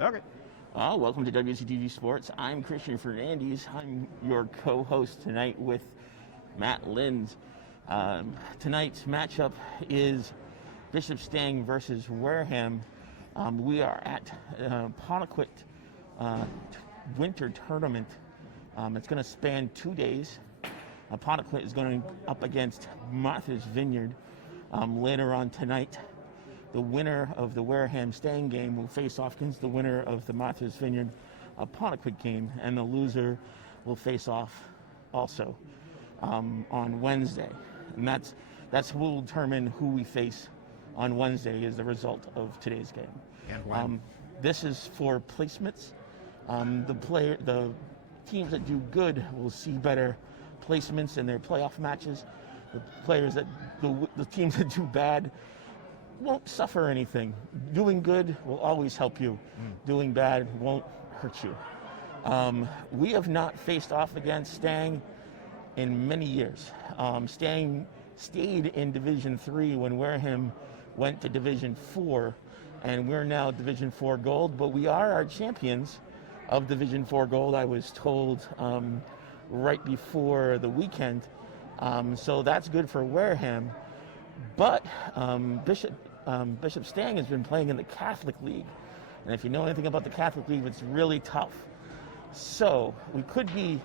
Okay. Welcome to WCTV Sports. I'm Christian Fernandez. I'm your co-host tonight with Matt Lind. Tonight's matchup is Bishop Stang versus Wareham. We are at Ponequid Winter Tournament. It's going to span 2 days. Ponequid is going up against Martha's Vineyard later on tonight. The winner of the Wareham Stang game will face off against the winner of the Martha's Vineyard Ponequid game, and the loser will face off also on Wednesday. And that's who will determine who we face on Wednesday as the result of today's game. And when? This is for placements. The teams that do good will see better placements in their playoff matches. The teams that do bad won't suffer anything. Doing good will always help you. Doing bad won't hurt you. We have not faced off against Stang in many years. Stang stayed in Division 3 when Wareham went to Division 4, and we're now Division 4 Gold, but we are our champions of Division 4 Gold, I was told right before the weekend. So that's good for Wareham. But Bishop Stang has been playing in the Catholic League. And if you know anything about the Catholic League, it's really tough. So we could be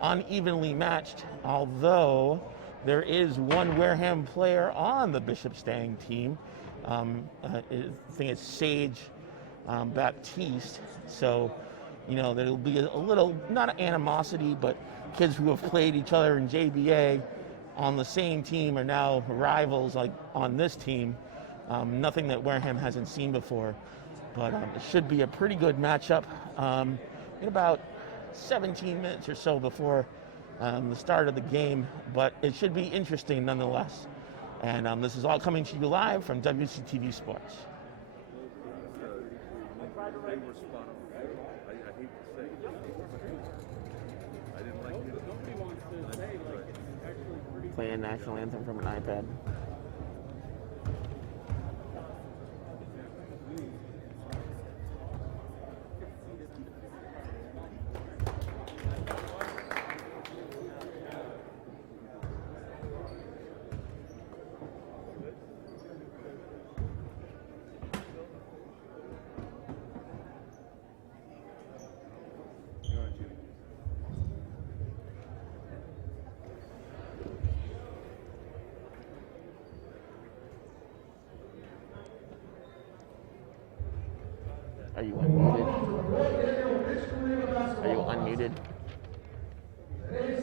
unevenly matched, although there is one Wareham player on the Bishop Stang team. I think it's Sage Baptiste. So, there'll be a little, not an animosity, but kids who have played each other in JBA on the same team are now rivals, like on this team. Nothing that Wareham hasn't seen before, but it should be a pretty good matchup. In about 17 minutes or so before the start of the game, but it should be interesting nonetheless. And this is all coming to you live from WCTV Sports. Play a national anthem from an iPad. Are you unmuted? Are you unmuted? Today's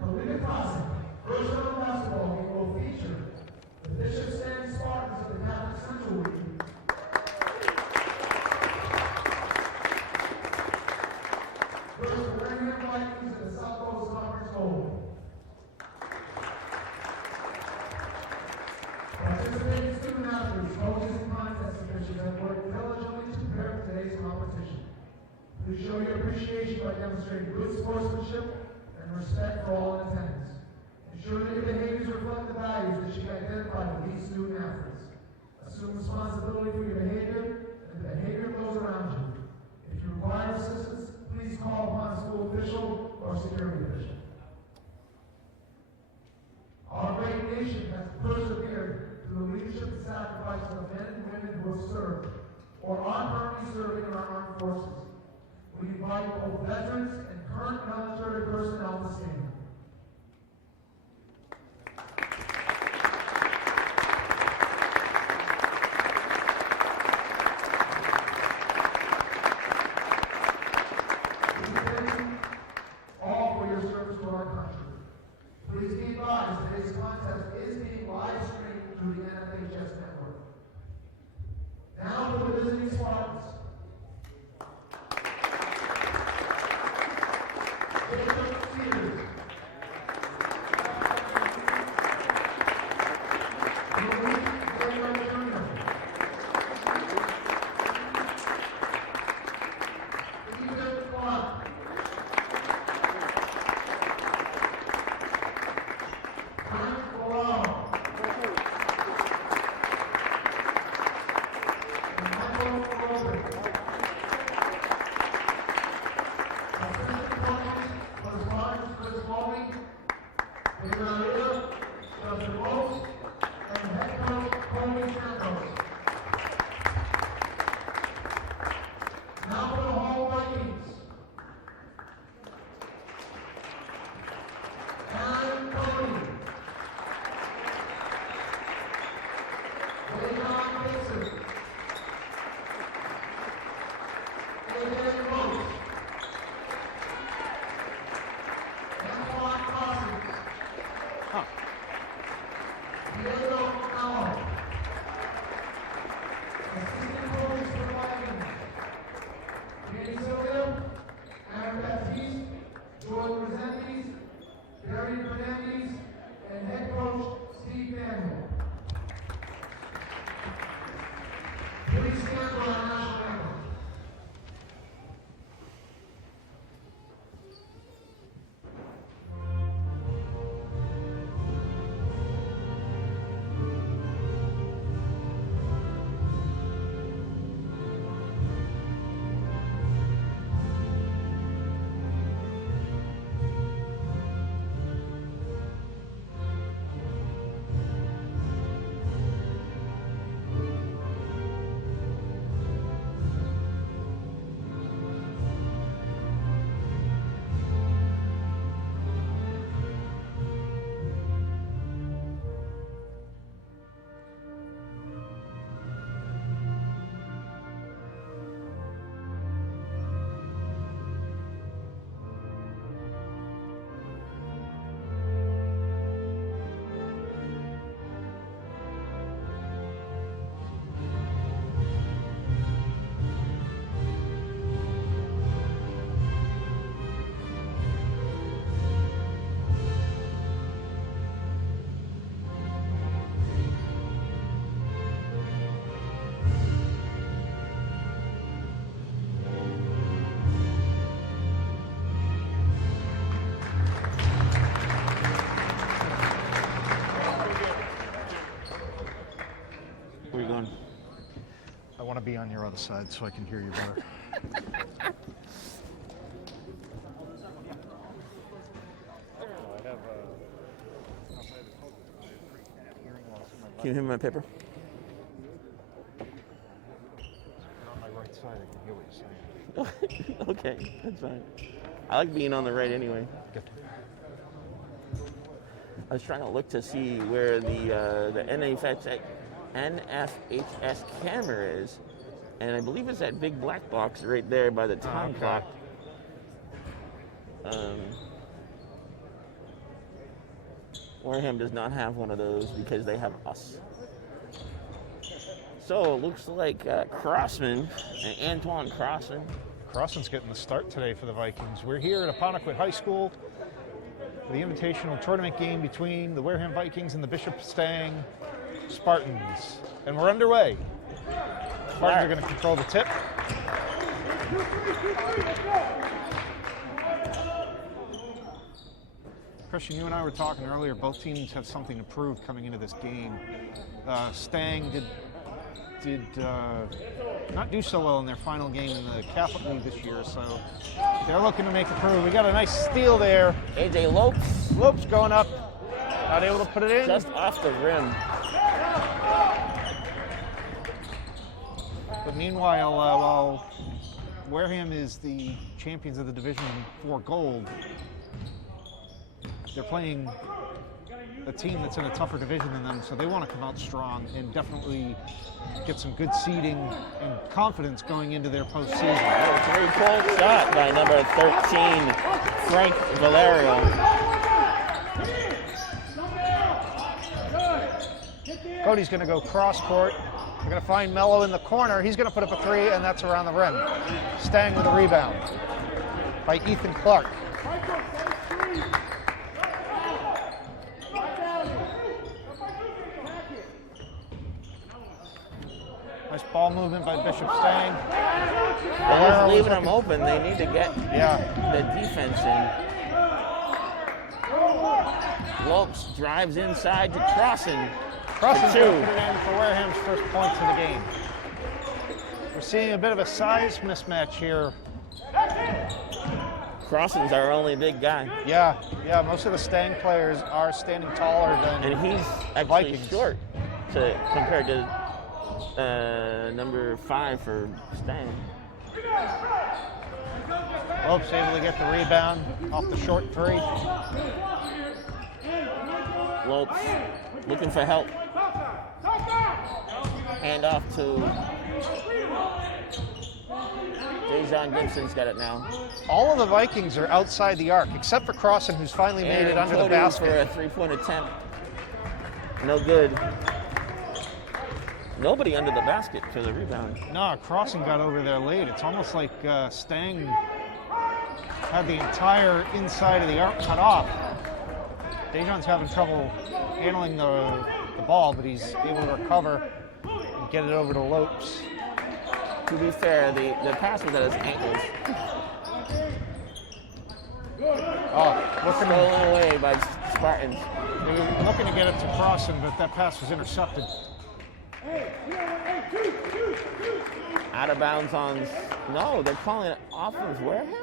Collegiate Classic, first round basketball game will feature the Bishop Stang Spartans of the Catholic Central League. First, the Wareham Vikings of the South Coast Conference Gold. Participating student athletes, coaches, and contest officials have worked diligently to prepare for today's competition. Please show your appreciation by demonstrating good sportsmanship and respect for all in attendance. Ensure that your behaviors reflect the values that you identify with these student athletes. Assume responsibility for your behavior and the behavior of those around you. If you require assistance, please call upon a school official or security official. Our great nation has persevered through the leadership and sacrifice of men and women who have served or are currently serving in our armed forces. We invite both veterans and current military personnel to stand. We thank all for your service to our country. Please be advised today's contest is being live streamed through the WHS network. Now for the visiting Spartans. Michael Robert. and head coach Steve Manuel. Please stand for our national anthem. Where are you going? I want to be on your other side so I can hear you better. Can you hear my paper? On my right side, I can hear what you're saying. Okay, that's fine. I like being on the right anyway. Good. I was trying to look to see where the NFHS camera is, and I believe it's that big black box right there by the time clock. Wareham does not have one of those because they have us. So it looks like Crossman, Antoine Crossman. Crossman's getting the start today for the Vikings. We're here at Apponequet High School for the invitational tournament game between the Wareham Vikings and the Bishop Stang Spartans. And we're underway. Spartans are going to control the tip. Christian, you and I were talking earlier, both teams have something to prove coming into this game. Stang did not do so well in their final game in the Catholic League this year, so they're looking to make a prove. We got a nice steal there. AJ Lopes. Lopes going up, not able to put it in. Just off the rim. But meanwhile, while Wareham is the champions of the Division 4 Gold, they're playing a team that's in a tougher division than them, so they want to come out strong and definitely get some good seeding and confidence going into their postseason. Three-point shot by number 13, Frank Valerio. Cody's going to go cross court. We're going to find Mello in the corner. He's going to put up a three, and that's around the rim. Stang with a rebound by Ethan Clark. Nice ball movement by Bishop Stang. They're just leaving them open. They need to get the defense in. Lopes drives inside to Crossan. Crossan's going to put it in for Wareham's first points of the game. We're seeing a bit of a size mismatch here. Crossan's our only big guy. Yeah, most of the Stang players are standing taller than And he's actually Vikings. short compared to number 5 for Stang. Lopes able to get the rebound off the short three. Lopes looking for help. Hand off to Dejon Gibson's got it now. All of the Vikings are outside the arc, except for Crossan, who's finally made it under the Cody basket. for a three-point attempt. No good. Nobody under the basket for the rebound. No, Crossan got over there late. It's almost like Stang had the entire inside of the arc cut off. Dejon's having trouble handling the ball, but he's able to recover and get it over to Lopes. To be fair, the pass was at his ankles. Stolen away by Spartans. They were looking to get it to Crossan, but that pass was intercepted. Out of bounds on. No, they're calling it off of Wareham?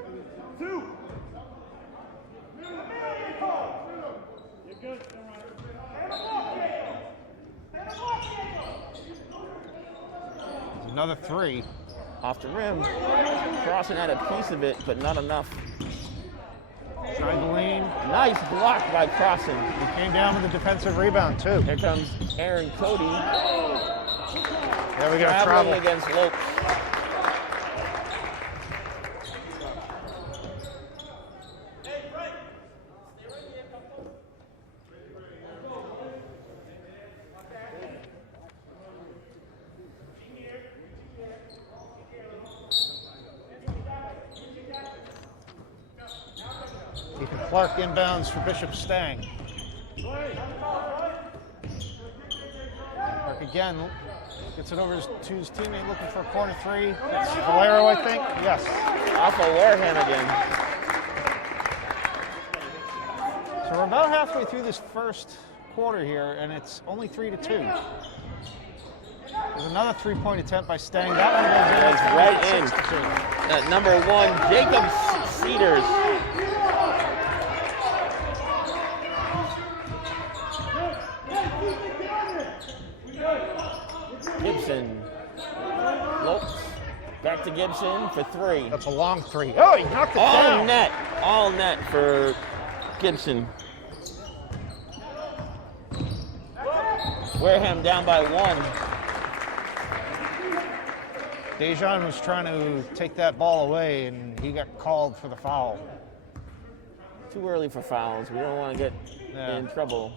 Another three. Off the rim. Crossan had a piece of it, but not enough. Tried the lane. Nice block by Crossan. He came down with a defensive rebound, too. Here comes Aaron Cody. There we go, Traveling travel. against Lopes. Ethan Clark inbounds for Bishop Stang. Clark again gets it over to his teammate looking for a corner three. That's Valero, I think. Yes. Off of Wareham again. So we're about halfway through this first quarter here, and it's only 3-2. There's another three-point attempt by Stang. That one goes in. That's right in. At number 1, Jacob Cedars. Gibson. Lopes. Back to Gibson for 3. That's a long three. Oh, he knocked it down. All net for Gibson. Wareham down by 1. Dejon was trying to take that ball away, and he got called for the foul. Too early for fouls. We don't want to get in trouble.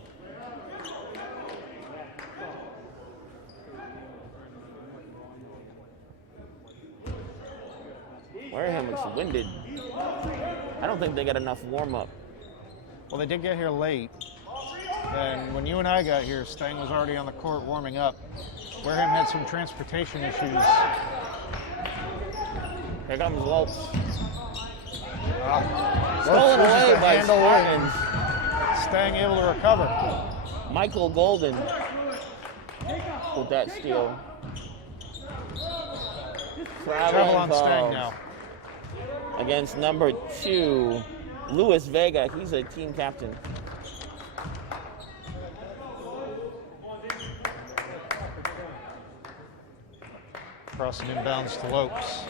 Wareham looks winded. I don't think they got enough warm-up. Well, they did get here late. And when you and I got here, Stang was already on the court warming up. Wareham had some transportation issues. Here comes Lopes. Stolen away by Spartans. Stang able to recover. Michael Golden with that steal. Travel on Stang now. Against number 2, Luis Vega. He's a team captain. Crossing inbounds to Lopes.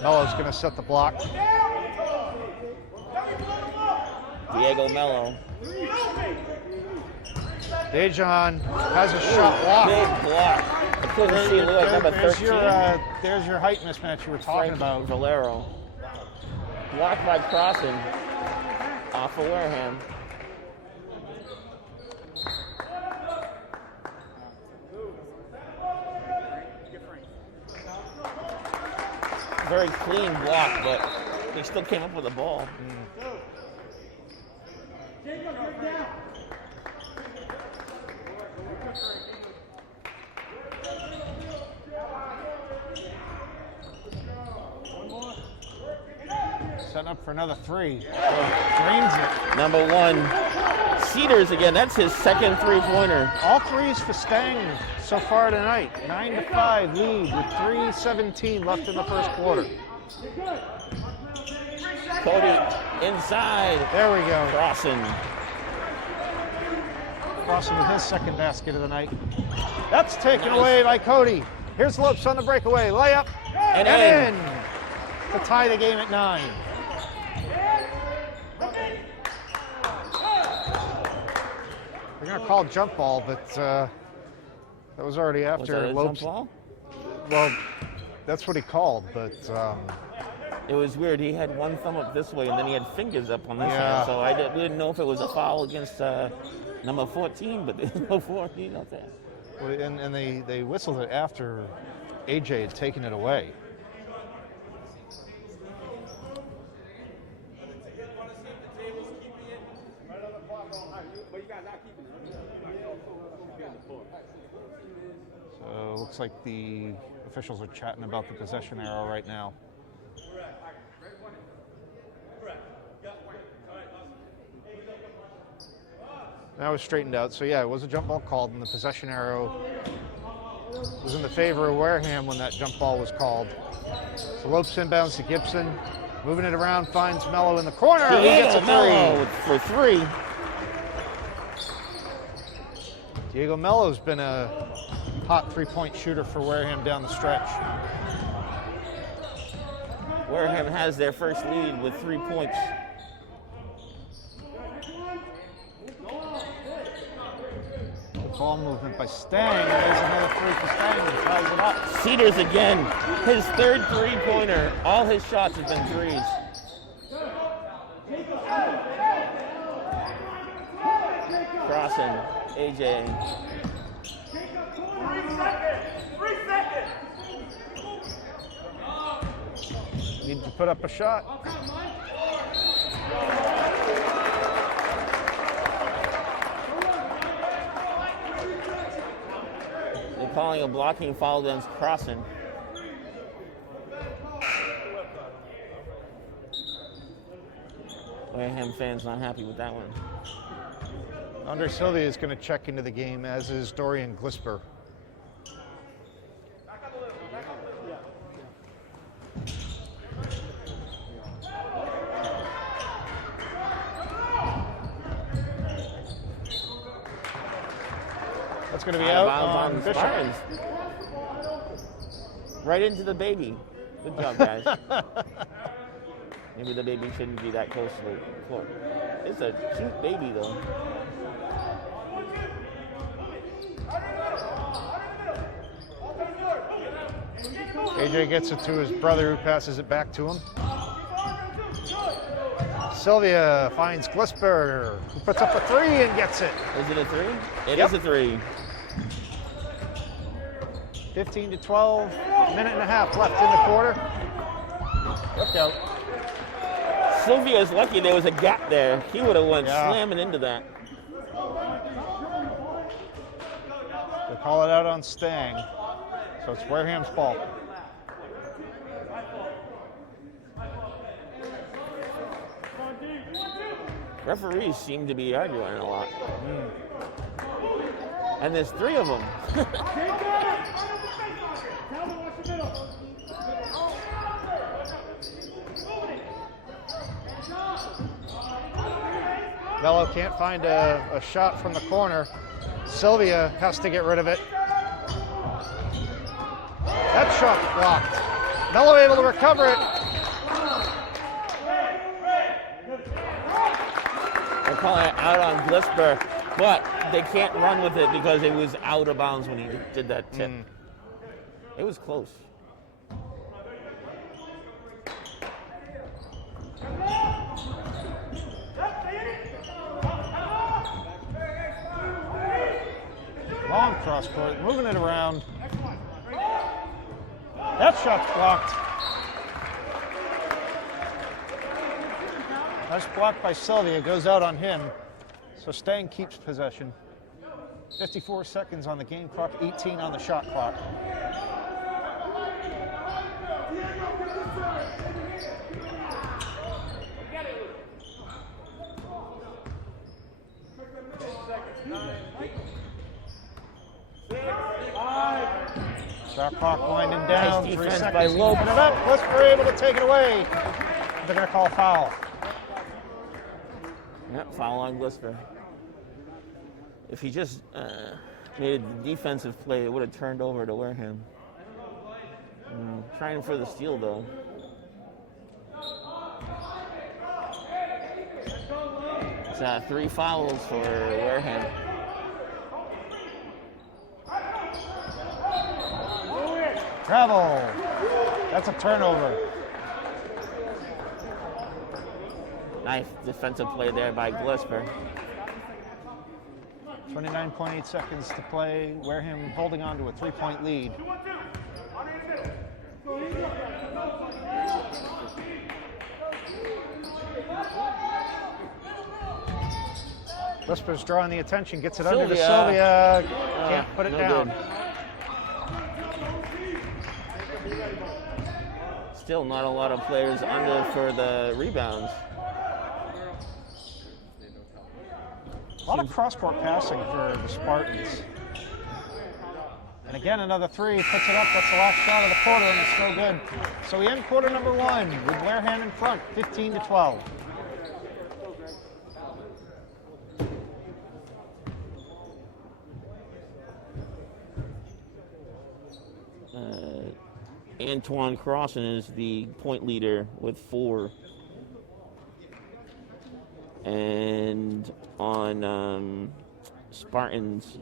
Melo's going to set the block. Diego Mello. Dejon has a shot blocked. Big block. I couldn't see Lewis, number 13. There's your height mismatch you were talking about. Valero. Blocked by Crossan. Off of Wareham. Very clean block, but they still came up with the ball. Setting up for another three. Drains it. Number 1, Cedars again. That's his second three-pointer. All threes for Stang so far tonight. 9-5 lead with 3:17 left in the first quarter. Cody inside. There we go. Crossan. Crossing with his second basket of the night. That's taken away by Cody. Here's Lopes on the breakaway. Layup And in to tie the game at 9. They're going to call jump ball, but that was already Was after that a Lopes. jump ball? Well, that's what he called, but It was weird. He had one thumb up this way, and then he had fingers up on this Yeah. hand. So I didn't know if it was a foul against number 14, but there's no 14 up there. and they whistled it after AJ had taken it away. So it looks like the officials are chatting about the possession arrow right now. Now it's straightened out. So yeah, it was a jump ball called, and the possession arrow was in the favor of Wareham when that jump ball was called. So Lopes inbounds to Gibson, moving it around, finds Mello in the corner. He gets a Mello for three. Diego Mello's been a hot three-point shooter for Wareham down the stretch. Wareham has their first lead with 3 points. Good ball movement by Stang. There's another three for Stang and ties it up. Cedars again. His third three-pointer. All his shots have been threes. Crossing. AJ. Need to put up a shot. They're calling a blocking foul against Crossing. Wareham fans not happy with that one. Andre Sylvia is going to check into the game, as is Dorian Glisper. That's going to be out on Bishop. Spartans. Right into the baby. Good job, guys. Maybe the baby shouldn't be that close to the court. It's a cute baby, though. AJ gets it to his brother, who passes it back to him. Sylvia finds Glisper, who puts up a three and gets it. Is it a three? It Yep. is a three. 15 to 12, minute and a half left in the quarter. Look out. Sylvia's lucky there was a gap there. He would have went Yeah. slamming into that. They call it out on Stang. So it's Wareham's ball. Referees seem to be arguing a lot. And there's three of them. Mello can't find a shot from the corner. Sylvia has to get rid of it. That shot blocked. Mello able to recover it. They're calling it out on Glisper, but they can't run with it because it was out of bounds when he did that tip. It was close. Long cross court, moving it around. That shot's blocked. Nice block by Sylvia, goes out on him. So Stang keeps possession. 54 seconds on the game clock, 18 on the shot clock. Shot clock winding down. Nice 3 defense seconds. by He's Lopes. putting it up. Glisper able to take it away. They're going to call a foul. Yep, foul on Glisper. If he just made a defensive play, it would have turned over to Wareham. Trying for the steal, though. It's 3 fouls for Wareham. Travel. That's a turnover. Nice defensive play there by Glisper. 29.8 seconds to play. Wareham holding on to a 3-point lead. Glisper's drawing the attention, gets it under to Sylvia. Can't put it down. Good. Still not a lot of players under for the rebounds. A lot of cross-court passing for the Spartans. And again, another three, puts it up. That's the last shot of the quarter, and it's no good. So we end quarter number one with Wareham in front, 15-12. Antoine Crossan is the point leader with 4. And on Spartans,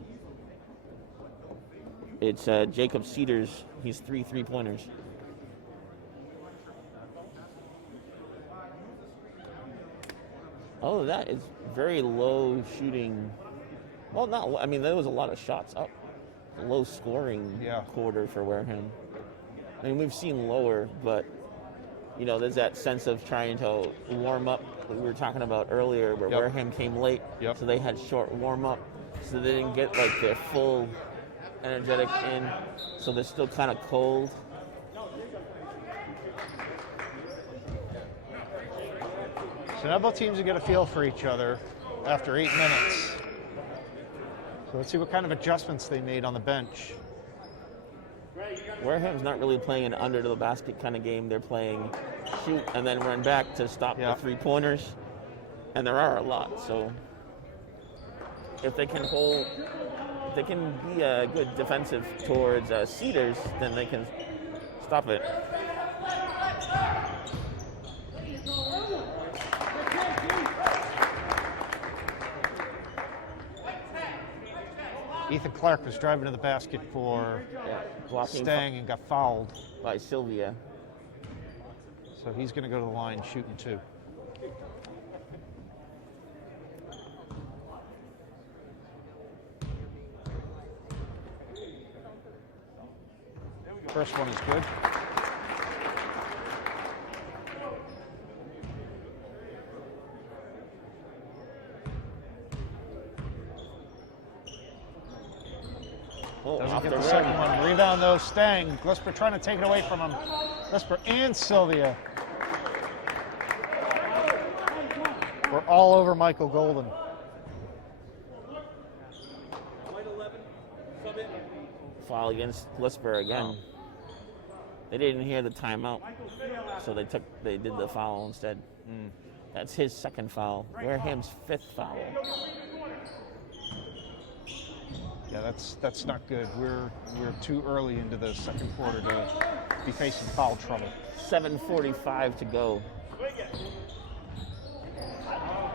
it's Jacob Cedars. He's 3 3-pointers. Oh, that is very low shooting. Well, not. I mean, there was a lot of shots up. Low scoring quarter for Wareham. I mean, we've seen lower, but you know, there's that sense of trying to warm up that we were talking about earlier, where Wareham came late, so they had short warm up, so they didn't get like their full energetic in, so they're still kind of cold. So now both teams are going to feel for each other after 8 minutes. So let's see what kind of adjustments they made on the bench. Wareham's not really playing an under to the basket kind of game. They're playing shoot and then run back to stop the 3-pointers. And there are a lot, so if they can hold, if they can be a good defensive towards Cedars, then they can stop it. Ethan Clark was driving to the basket for Stang and got fouled by Sylvia. So he's going to go to the line shooting 2. First one is good. Doesn't get the second one. Rebound though, Stang. Glisper trying to take it away from him. Glisper and Sylvia. We're all over Michael Golden. Foul against Glisper again. They didn't hear the timeout, so they did the foul instead. That's his second foul. Wareham's 5th foul. Yeah, that's not good. We're too early into the second quarter to be facing foul trouble. 7:45 to go.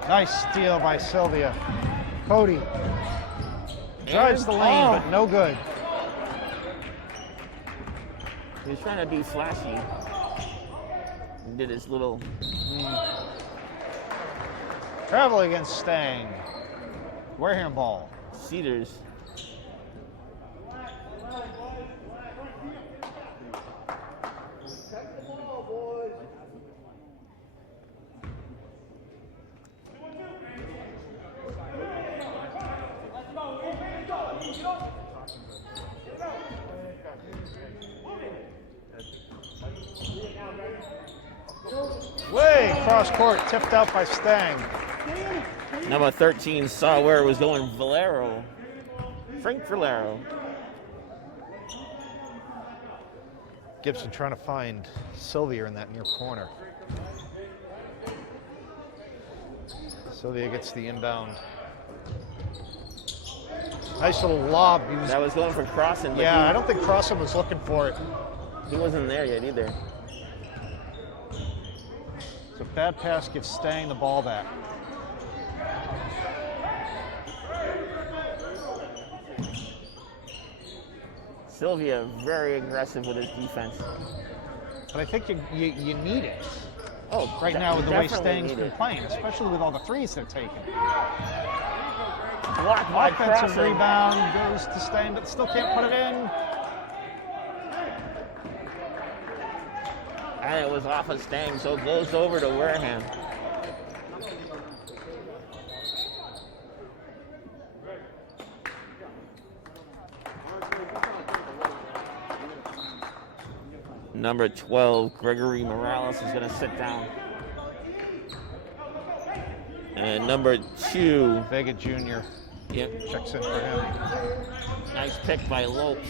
Nice steal by Sylvia. Cody drives the lane, but no good. He was trying to be flashy. He did his little... Travel against Stang. Wareham ball. Cedars. Way cross court, tipped out by Stang. Number 13 saw where it was going. Valero. Frank Valero. Gibson trying to find Sylvia in that near corner. Sylvia gets the inbound. Nice little lob. That was going for Crossan. Yeah, I don't think Crossan was looking for it. He wasn't there yet either. So bad pass gives Stang the ball back. Sylvia very aggressive with his defense. But I think you need it Oh, right now with the way definitely Stang's need been it. playing, especially with all the threes they're taking. Blocked by Offensive Crossan. rebound goes to Stang, but still can't put it in. And it was off of Stang, so it goes over to Wareham. Number 12, Gregory Morales, is going to sit down. And number 2, Vega Jr. yep, checks in for him. nice pick by Lopes.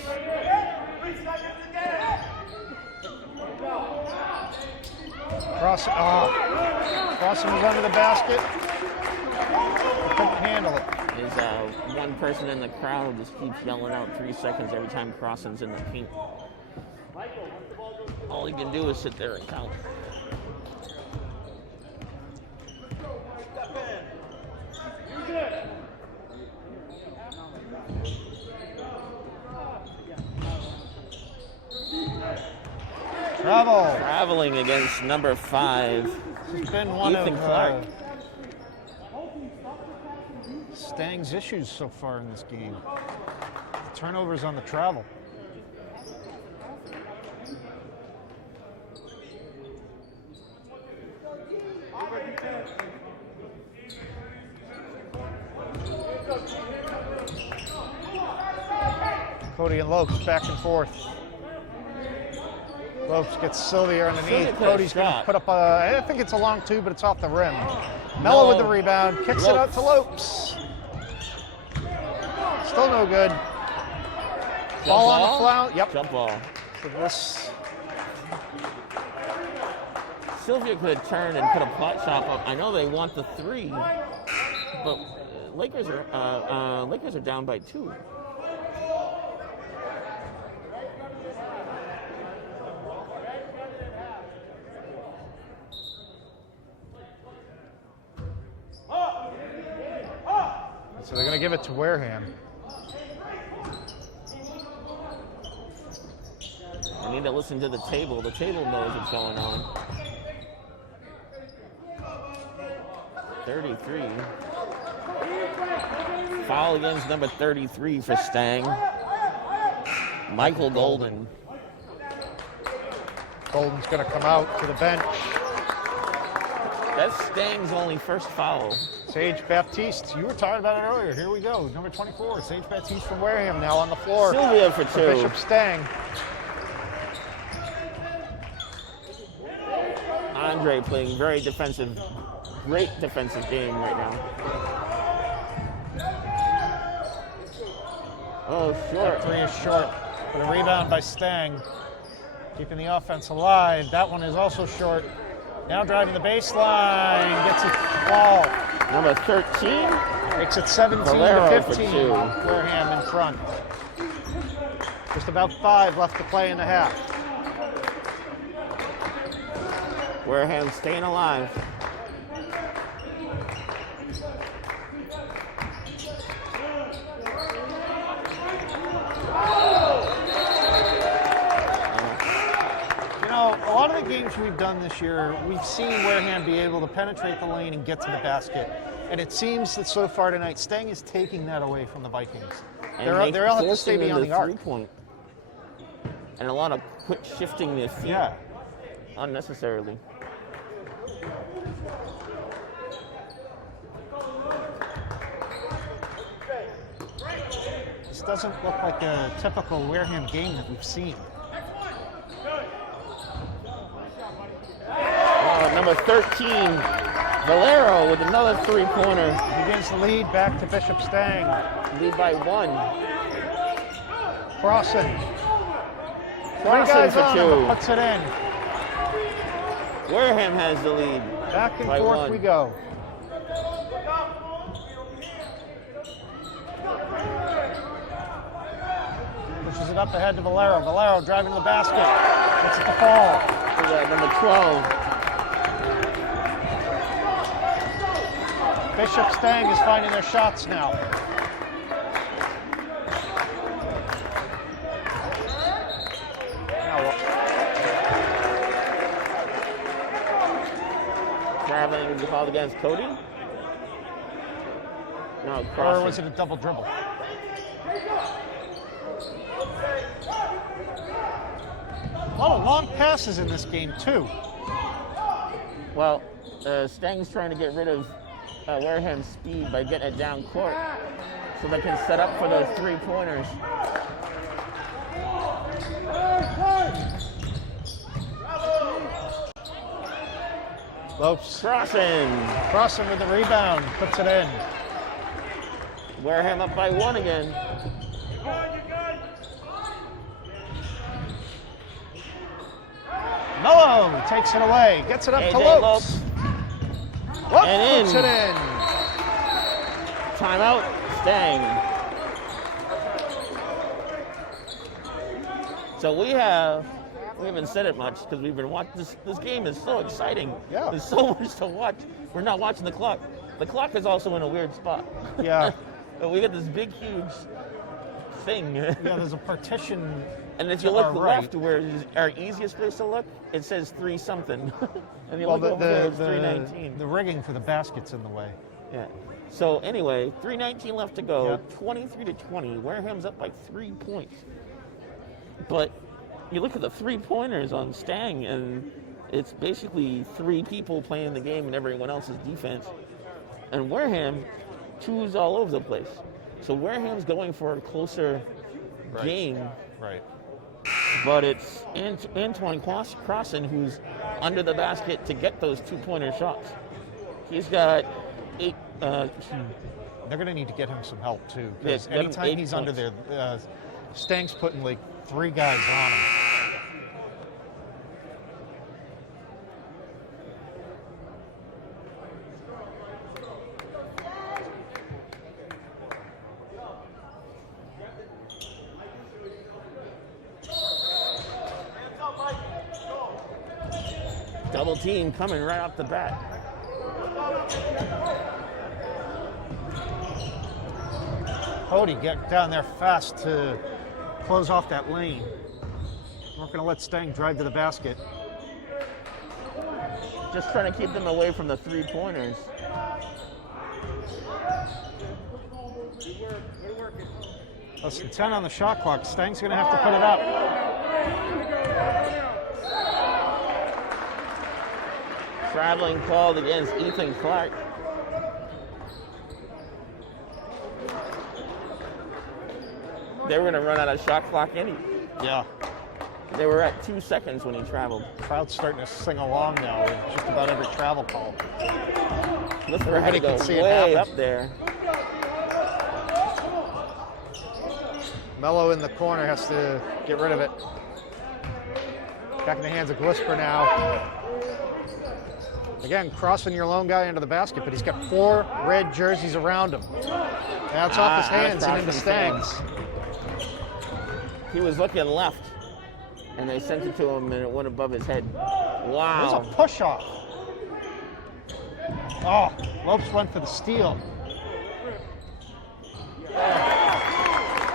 Crossan was under the basket. Couldn't handle it. There's one person in the crowd who just keeps yelling out 3 seconds every time Crossan's in the paint. All he can do is sit there and count. Traveling against number 5. It's been one Ethan of Clark. Stang's issues so far in this game. The turnovers on the travel. Cody and Lopes back and forth. Lopes gets Sylvia underneath. Sylvia put a Cody's going to shot. put up I think it's a long two, but it's off the rim. Mello with the rebound, kicks it out to Lopes. Still no good. Ball on the flout. Yep. Jump ball. So this Sylvia could have turned and put a pot shot up. I know they want the 3, but Lakers are down by 2. So they're going to give it to Wareham. I need to listen to the table. The table knows what's going on. 33. Foul against number 33 for Stang. Michael Golden. Golden's going to come out to the bench. That's Stang's only first foul. Sage Baptiste, you were talking about it earlier. Here we go. Number 24, Sage Baptiste from Wareham now on the floor. Sylvia for 2. Bishop Stang. Andre playing very defensive, great defensive game right now. Oh, short. 3 is short. But a rebound by Stang. Keeping the offense alive. That one is also short. Now driving the baseline. Gets it ball. Number 13. Makes it 17 Valero to for 15. 2. Wareham in front. Just about 5 left to play in the half. Wareham staying alive. You know, a lot of the games we've done this year, we've seen Wareham be able to penetrate the lane and get to the basket. And it seems that so far tonight, Stang is taking that away from the Vikings. They'll have to stay beyond the arc. 3-point. And a lot of quick shifting their feet. Yeah. Unnecessarily. This doesn't look like a typical Wareham game that we've seen. Number 13, Valero with another 3-pointer. Begins the lead back to Bishop Stang. Lead by 1. Crossan. Crossan for 2. Puts it in. Wareham has the lead. Back and by forth 1. we go. Pushes it up ahead to Valero. Valero driving to the basket. Gets it to fall. Number 12. Bishop Stang is finding their shots now. Traveling called against Cody. No, Or crossing. was it a double dribble? A lot of long passes in this game, too. Well, Stang's trying to get rid of Wareham's speed by getting it down court so they can set up for those 3-pointers. Lopes Crossing with the rebound, puts it in. Wareham up by 1 again. Mello takes it away, gets it up to AJ Lopes. Lopes And puts in. it in. Timeout, Stang. So we haven't said it much because we've been watching this game is so exciting. Yeah. There's so much to watch. We're not watching the clock. The clock is also in a weird spot. Yeah. But we got this big, huge thing. Yeah, there's a partition. And if you to look our right. left, where is our easiest place to look, it says 3 something. And you Well, look over there, it's 3:19. the rigging for the basket's in the way. Yeah. So anyway, 3:19 left to go. Yep. 23-20. Wareham's up by 3 points. But you look at the 3-pointers on Stang, and it's basically 3 people playing the game and everyone else's defense. And Wareham, 2s all over the place. So Wareham's going for a closer game. Right. But it's Antoine Crossan who's under the basket to get those 2-pointer shots. He's got 8. They're going to need to get him some help, too. Yeah, Because get him anytime 8 he's under points. there, Stang's putting like 3 guys on him. Double team coming right off the bat. Cody, get down there fast to close off that lane. We're going to let Stang drive to the basket. Just trying to keep them away from the 3-pointers. Less than 10 on the shot clock. Stang's going to have to put it up. Traveling called against Ethan Clark. They were going to run out of shot clock anyway. Yeah. They were at 2 seconds when he traveled. Crowd's starting to sing along now with just about every travel call. Looks like Everybody to go can see it way happen. up there. Mello in the corner has to get rid of it. Back in the hands of Glisper now. Again, crossing your lone guy into the basket, but he's got 4 red jerseys around him. Now it's off his hands and into Stang's. He was looking left, and they sent it to him, and it went above his head. There's Wow. a push-off. Oh, Lopes went for the steal.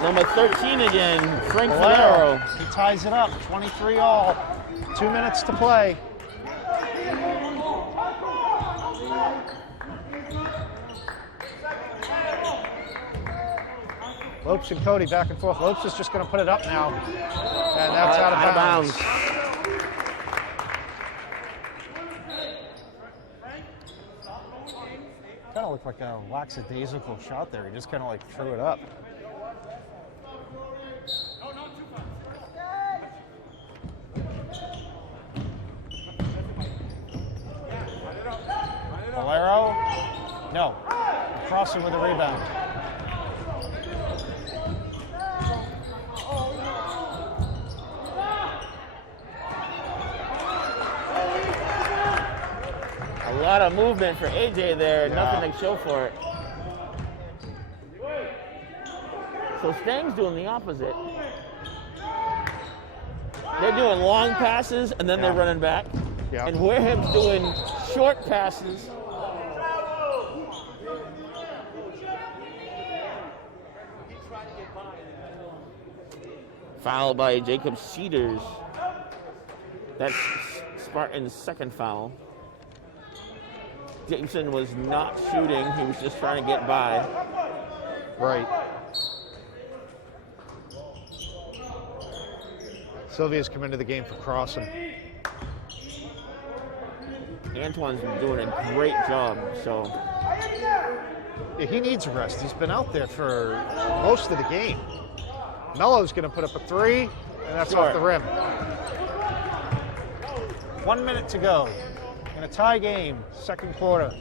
Number 13 again, Frank Valero. Valero. He ties it up, 23 all. 2 minutes to play. Lopes and Cody back and forth. Lopes is just going to put it up now. And that's out of bounds. Kind of looked like a lackadaisical shot there. He just kind of like threw it up. Valero? No. Crossan with a rebound. A lot of movement for AJ there, Yeah. nothing to show for it. So Stang's doing the opposite. They're doing long passes and then they're Yeah. running back. Yeah. And Wareham's doing short passes. Foul by Jacob Cedars. That's Spartan's second foul. Gibson was not shooting. He was just trying to get by. Right. Sylvia's come into the game for Crossan. Antoine's been doing a great job, so. Yeah, he needs a rest. He's been out there for most of the game. Mello's going to put up a 3, and that's off the rim. 1 minute to go in a tie game, second quarter,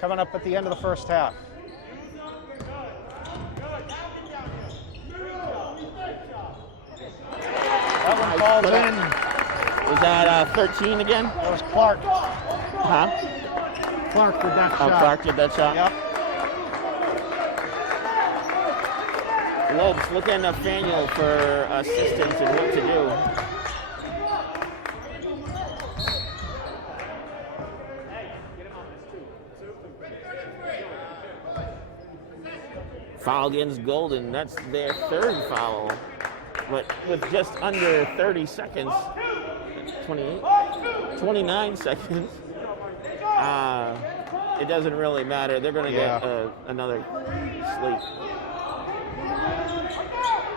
coming up at the end of the first half. That one falls in. Was that 13 again? That was Clark. Huh? Clark with that Oh, shot. Clark did that shot? Yep. Lopes, look at Nathaniel for assistance and what to do. Foul against Golden. That's their third foul. But with just under 30 seconds, 29 seconds, it doesn't really matter. They're going to get another sleep.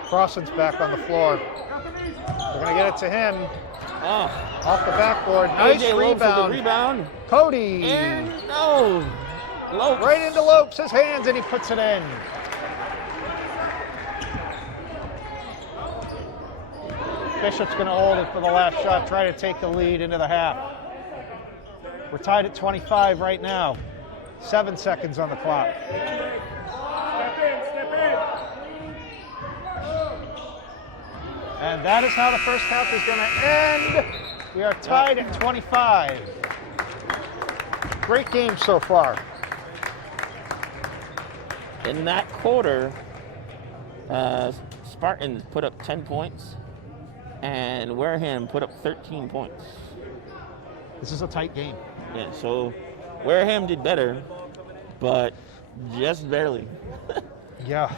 Crossan's back on the floor. They're going to get it to him. Oh. Off the backboard. Nice AJ Lopes with the rebound. rebound. Cody. And no. Lopes. Right into Lopes' hands, and he puts it in. Bishop's going to hold it for the last shot, try to take the lead into the half. We're tied at 25 right now. 7 seconds on the clock. And that is how the first half is going to end. We are tied at 25. Great game so far. In that quarter, Spartans put up 10 points, and Wareham put up 13 points. This is a tight game. Yeah, so Wareham did better, but just barely. Yeah.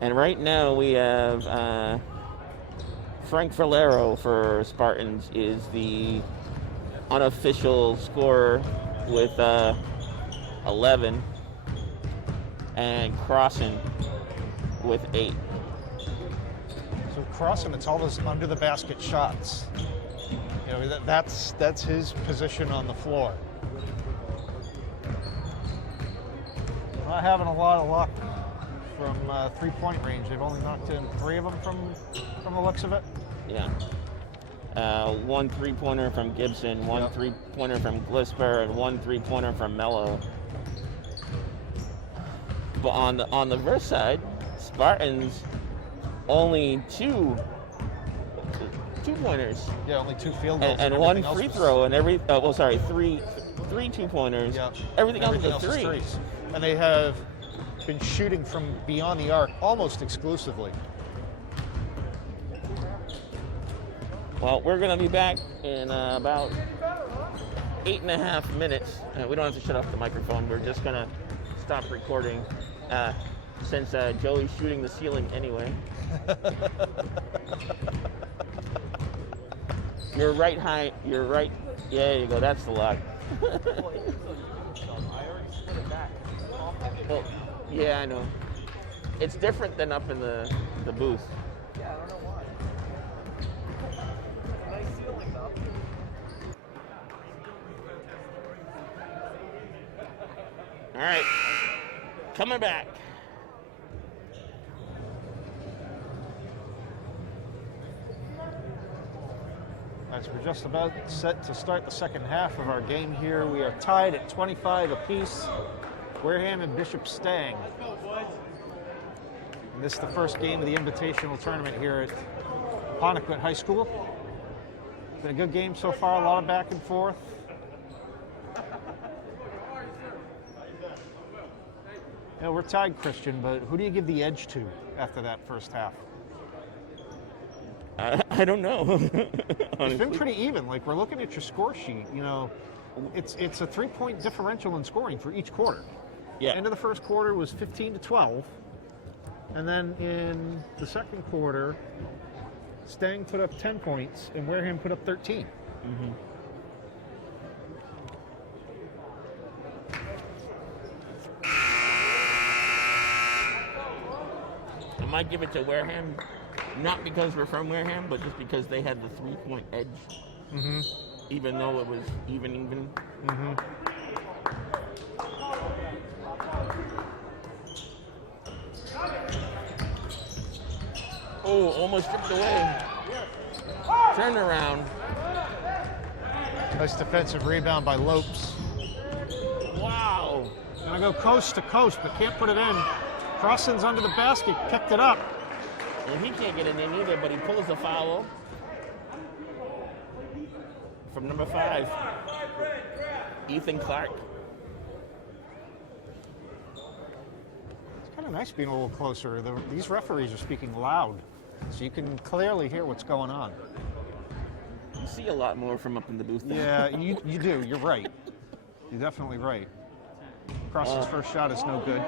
And right now we have Frank Valero for Spartans is the unofficial scorer with 11, and Crossan with 8. So Crossan, it's all those under the basket shots. You know, that's his position on the floor. Not having a lot of luck from 3-point range. They've only knocked in 3 of them from the looks of it. Yeah. 1 3-pointer from Gibson, 1 3-pointer from Glisper, and 1 3-pointer from Mello. But on the verse side, Spartans only 2 2-pointers. Yeah, only 2 field goals. And 1 free throw, and three 2-pointers. Yeah. Everything else is is threes. And they have been shooting from beyond the arc almost exclusively. Well, we're going to be back in about 8.5 minutes. We don't have to shut off the microphone. We're just going to stop recording since Joey's shooting the ceiling anyway. You're right high. You're right. Yeah, there you go. That's the lock. Well, yeah, I know. It's different than up in the booth. Yeah, I don't know why. Nice ceiling though. All right, coming back. As we're just about set to start the second half of our game here, we are tied at 25 apiece. Wareham and Bishop Stang. And this is the first game of the invitational tournament here at Ponequid High School. It's been a good game so far, a lot of back and forth. You know, we're tied, Christian, but who do you give the edge to after that first half? I don't know. It's been pretty even. Like, we're looking at your score sheet, you know, it's a 3-point differential in scoring for each quarter. Yeah. End of the first quarter was 15-12. And then in the second quarter, Stang put up 10 points, and Wareham put up 13. Mm-hmm. I might give it to Wareham, not because we're from Wareham, but just because they had the 3-point edge. Mm-hmm. Even though it was even. Mm-hmm. Oh, almost stripped away. Turnaround. Nice defensive rebound by Lopes. Wow. Gonna go coast to coast, but can't put it in. Crossan's under the basket, picked it up. And he can't get it in either, but he pulls a foul from number 5, Ethan Clark. It's kind of nice being a little closer. These referees are speaking loud, so you can clearly hear what's going on. You see a lot more from up in the booth. Yeah, you do. You're right. You're definitely right. Crossan's first shot is no good.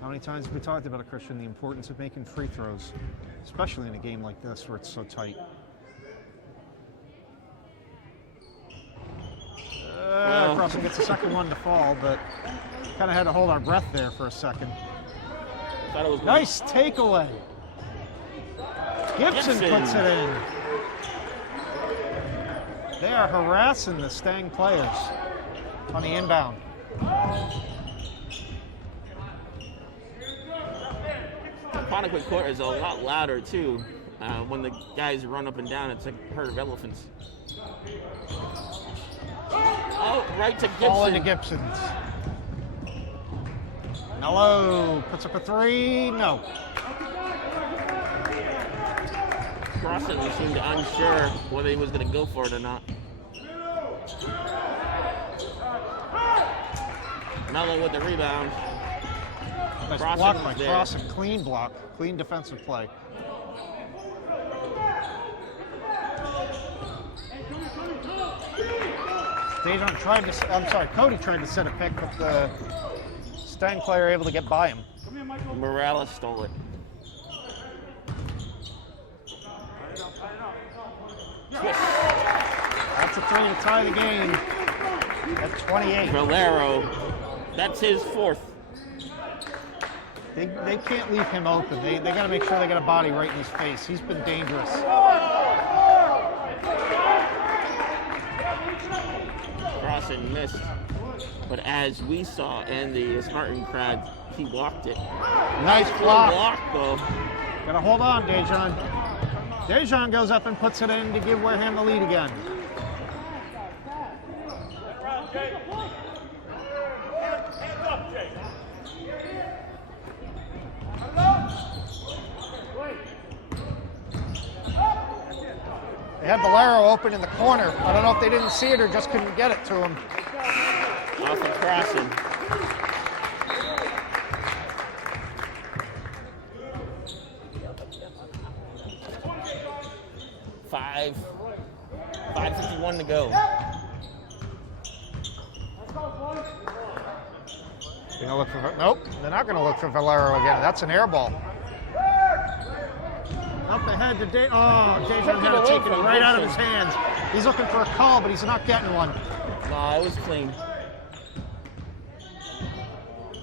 How many times have we talked about it, Christian, the importance of making free throws, especially in a game like this where it's so tight? Crossan gets the second one to fall, but kind of had to hold our breath there for a second. Thought it was Nice takeaway. Gibson puts it in. They are harassing the Stang players on the inbound. Conecuh Court is a lot louder too. When the guys run up and down, it's a herd of elephants. Oh, right to Gibson. Ball into Gibson's. Mello puts up a 3. No. Crossan seemed unsure whether he was going to go for it or not. Mello with the rebound. Nice Crossan block was by there. Crossan. Clean block. Clean defensive play. Cody tried to set a pick, but the Stang player able to get by him. Morales stole it. Twist. That's a 3 to tie the game at 28. Valero. That's his 4th. They can't leave him open. They got to make sure they got a body right in his face. He's been dangerous. Crossan missed. But as we saw in the Spartan crowd, he blocked it. Nice Good block. block, though. Got to hold on, Dejan. Dejan goes up and puts it in to give Wareham the lead again. They had Valero open in the corner. I don't know if they didn't see it or just couldn't get it to him. Off of Crossan. Five. 5:51 to go. They're gonna look for, nope, they're not going to look for Valero again. That's an air ball. Up ahead to Dejan had to take it right out of his hands. He's looking for a call, but he's not getting one. Nah, it was clean.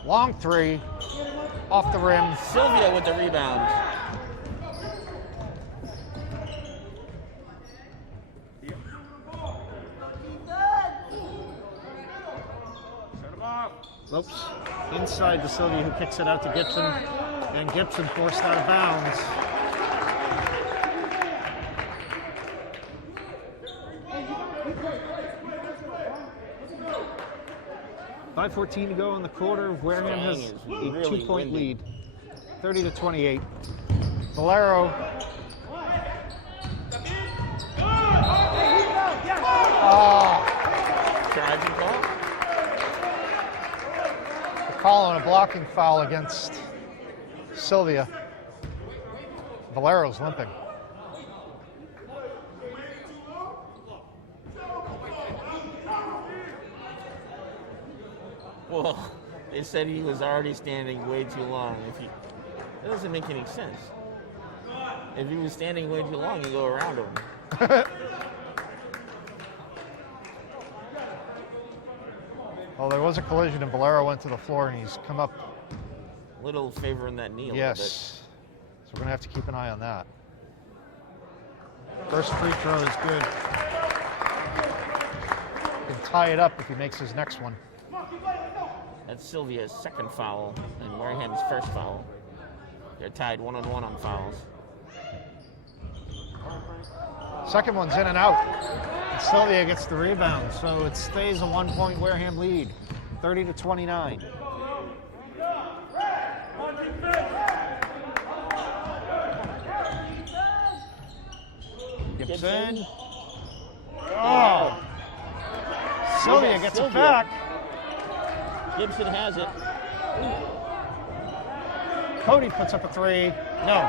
Long 3, off the rim. Sylvia with the rebound. Lopes inside to Sylvia, who kicks it out to Gibson, and Gibson forced out of bounds. .5:14 to go in the quarter. Wareham has Stang is a really 2-point windy. lead, 30 to 28. Valero. Charging call. Call on a blocking foul against Sylvia. Valero's limping. Whoa. They said he was already standing way too long. That doesn't make any sense. If he was standing way too long, you go around him. Well, there was a collision, and Valero went to the floor, and he's come up. Little favoring that knee a Yes. So we're going to have to keep an eye on that. First free throw is good. He can tie it up if he makes his next one. That's Sylvia's second foul and Wareham's first foul. They're tied 1-on-1 on fouls. Second one's in and out. And Sylvia gets the rebound, so it stays a 1-point Wareham lead, 30-29. Gibson. Oh! Sylvia gets it back. Gibson has it. Cody puts up a three. No.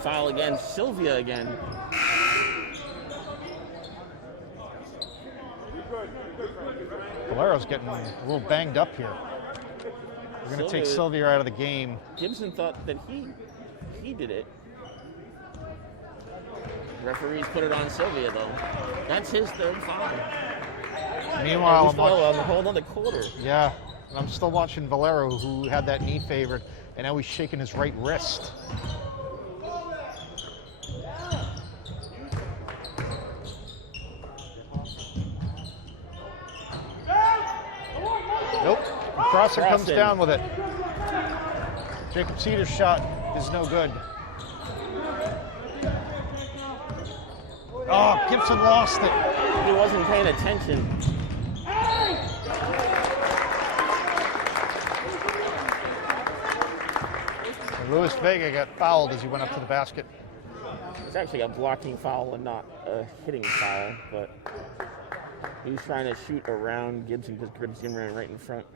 Foul against Sylvia again. Valero's getting a little banged up here. We're going to take Sylvia out of the game. Gibson thought that he did it. Referees put it on Sylvia, though. That's his third foul. Meanwhile, hold on the quarter. Yeah, and I'm still watching Valero, who had that knee favored, and now he's shaking his right wrist. Nope. Crosser comes down with it. Jacob Cedar's shot is no good. Oh, Gibson lost it. He wasn't paying attention. And Luis Vega got fouled as he went up to the basket. It's actually a blocking foul and not a hitting foul, but he was trying to shoot around Gibson because Gibson ran right in front.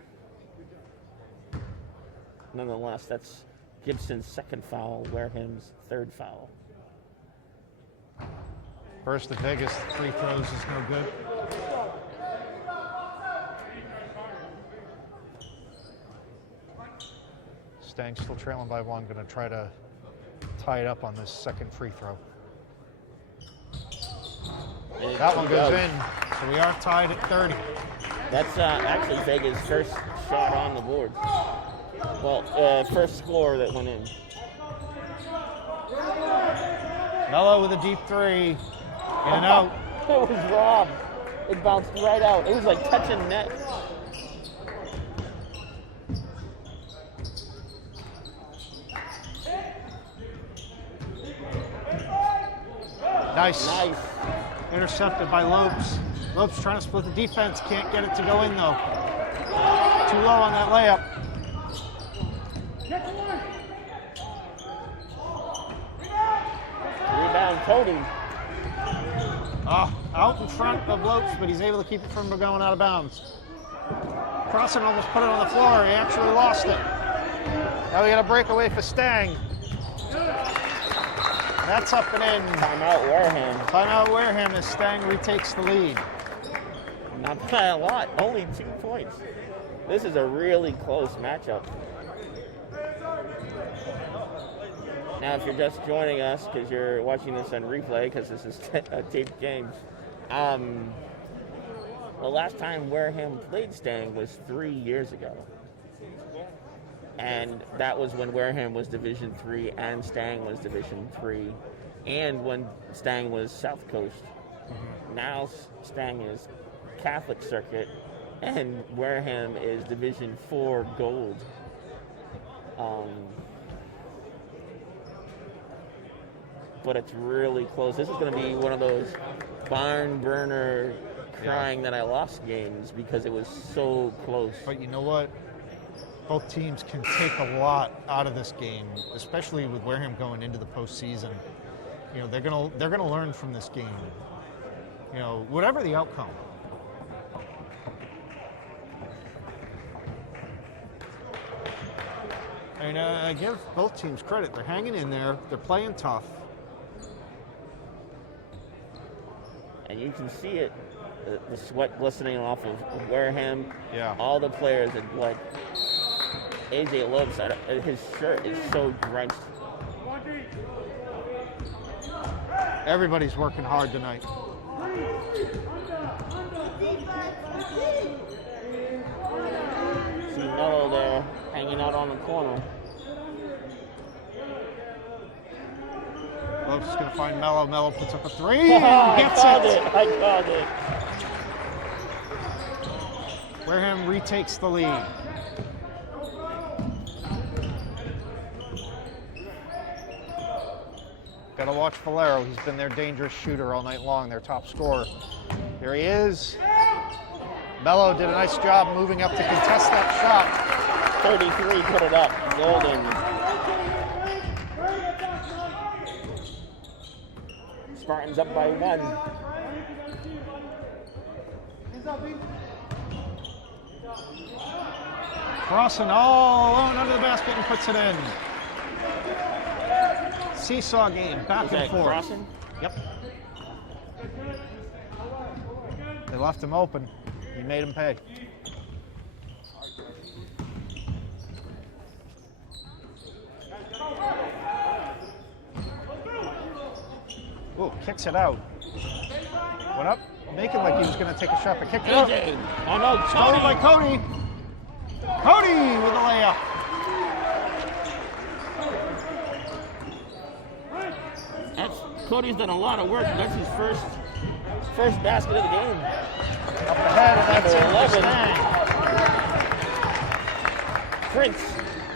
Nonetheless, that's Gibson's second foul, Wareham's third foul. First of Vegas, free throws is no good. Stang still trailing by one, going to try to tie it up on this second free throw. That one goes in, so we are tied at 30. That's actually Vega's first shot on the board. Well, first score that went in. Mello with a deep three. In and out. It was robbed. It bounced right out. It was like touching net. Nice. Nice. Intercepted by Lopes. Lopes trying to split the defense. Can't get it to go in, though. Too low on that layup. Rebound, Cody. Out in front of Lopes, but he's able to keep it from going out of bounds. Crossan almost put it on the floor. He actually lost it. Now we got a breakaway for Stang. That's up and in. Timeout Wareham. Timeout Wareham as Stang retakes the lead. Not by a lot, only 2 points. This is a really close matchup. Now, if you're just joining us because you're watching this on replay, because this is a taped game, the last time Wareham played Stang was 3 years ago. And that was when Wareham was Division III and Stang was Division III, and when Stang was South Coast. Mm-hmm. Now Stang is Catholic Circuit, and Wareham is Division IV Gold. But it's really close. This is going to be one of those barn burner crying that I lost games because it was so close. But you know what? Both teams can take a lot out of this game, especially with Wareham going into the postseason. You know, they're gonna learn from this game. You know, whatever the outcome. I mean, I give both teams credit. They're hanging in there. They're playing tough. and you can see it, the sweat glistening off of Wareham. Yeah. All the players, and like AJ Lopes, his shirt is so drenched. Everybody's working hard tonight. See Mello there hanging out on the corner. Lopes is going to find Mello. Mello puts up a three. I called Gets it. I called it. Wareham retakes the lead. Got to watch Valero. He's been their dangerous shooter all night long, their top scorer. Here he is. Mello did a nice job moving up to contest that shot. 33 put it up. Golden. Spartans up by 1. Crossing all alone under the basket and puts it in. Seesaw game, back Is and that forth. crossing? Yep. They left him open. He made him pay. Ooh, kicks it out. Went up, making like he was going to take a shot, but kicked it out. AJ. Oh no, Stolen by Cody. Cody with a layup. Cody's done a lot of work. That's his first basket of the game. Up ahead, and that's Number in 11. Prince.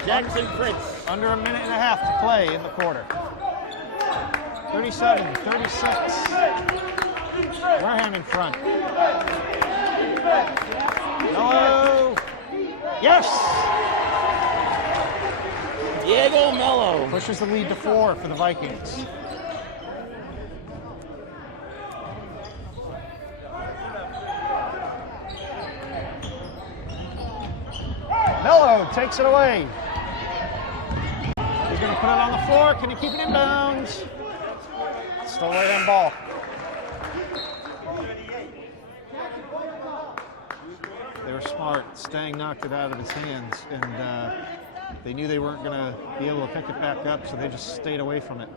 Jackson Prince. Under a minute and a half to play in the quarter. 37, 36. Wareham in front. Mello. Yes! Diego Mello. Pushes the lead to 4 for the Vikings. Mello takes it away. He's going to put it on the floor. Can he keep it in bounds? Still Wareham ball. They were smart. Stang knocked it out of his hands, and they knew they weren't going to be able to pick it back up, so they just stayed away from it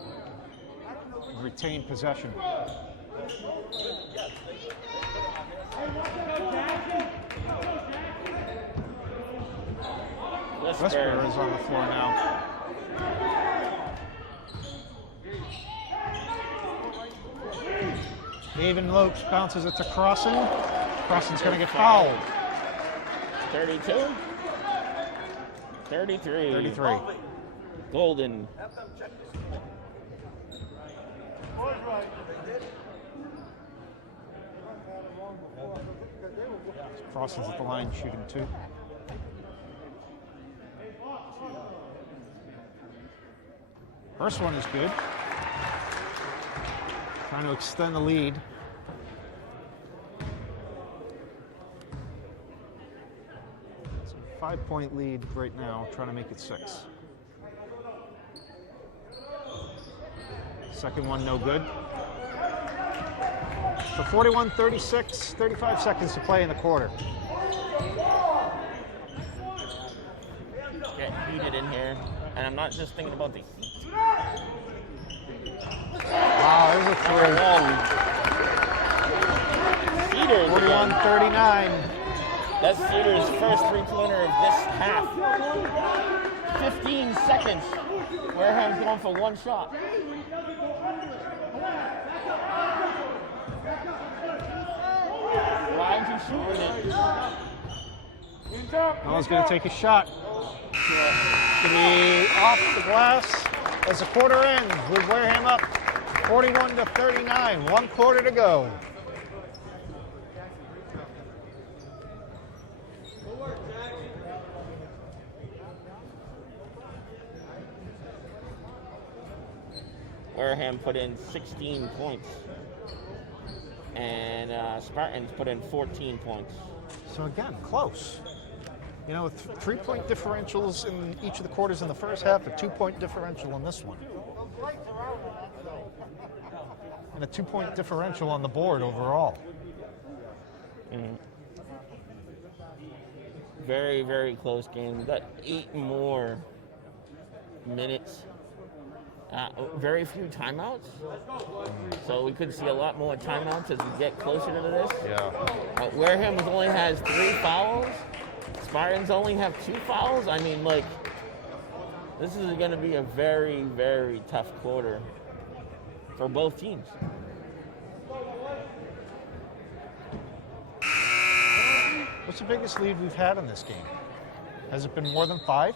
and retained possession. Westbury is on the floor now. David Lopes bounces it to Crossan. Crossan's going to get fouled. 32. 33. 33. Golden. Crossan's at the line shooting 2. First one is good. Trying to extend the lead. It's a 5-point lead right now, trying to make it 6. Second one, no good. So 41-36, 35 seconds to play in the quarter. Get heated in here. And I'm not just thinking about the heat. Wow, there's a 3. Cedars. 41-39. That's Cedars' first three-pointer of this half. 15 seconds. Wareham's going for one shot. Ryan can shoot with it. Noah's going to take a shot. Going to be off the glass as the quarter ends with Wareham up 41-39. 1 quarter to go. Wareham put in 16 points. And Spartans put in 14 points. So again, close. You know, with 3-point differentials in each of the quarters in the first half, a 2-point differential in this one. and a 2-point differential on the board overall. Very, very close game. We got 8 more minutes. Very few timeouts. So we could see a lot more timeouts as we get closer to this. Yeah. Wareham only has 3 fouls. Spartans only have 2 fouls. I mean, like, this is going to be a very, very tough quarter for both teams. What's the biggest lead we've had in this game? Has it been more than 5?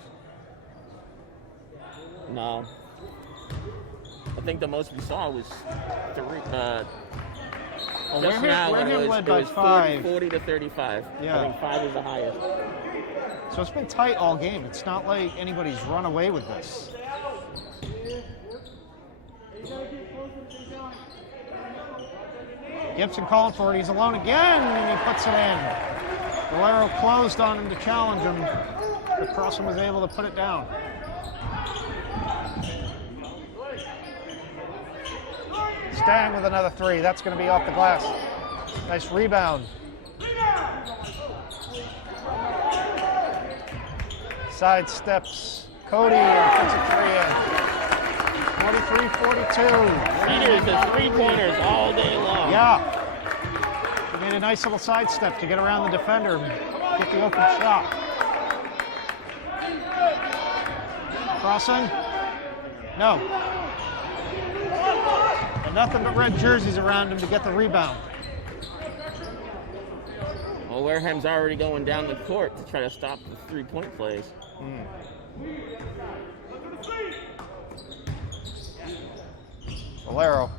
No. I think the most we saw was 3. Just now, Wareham led by 40, 5. 40 to 35. Yeah. I think 5 is the highest. So it's been tight all game. It's not like anybody's run away with this. Gibson calling for it. He's alone again, and he puts it in. Valero closed on him to challenge him. But Crossan was able to put it down. Stang with another 3. That's going to be off the glass. Nice rebound. Side steps. Cody puts a 3 in. 43-42. Peters is 3-pointers all day long. Yeah. He made a nice little side step to get around the defender and get the open shot. Crossan? No. And nothing but red jerseys around him to get the rebound. Well, Wareham's already going down the court to try to stop the 3-point plays. Valero.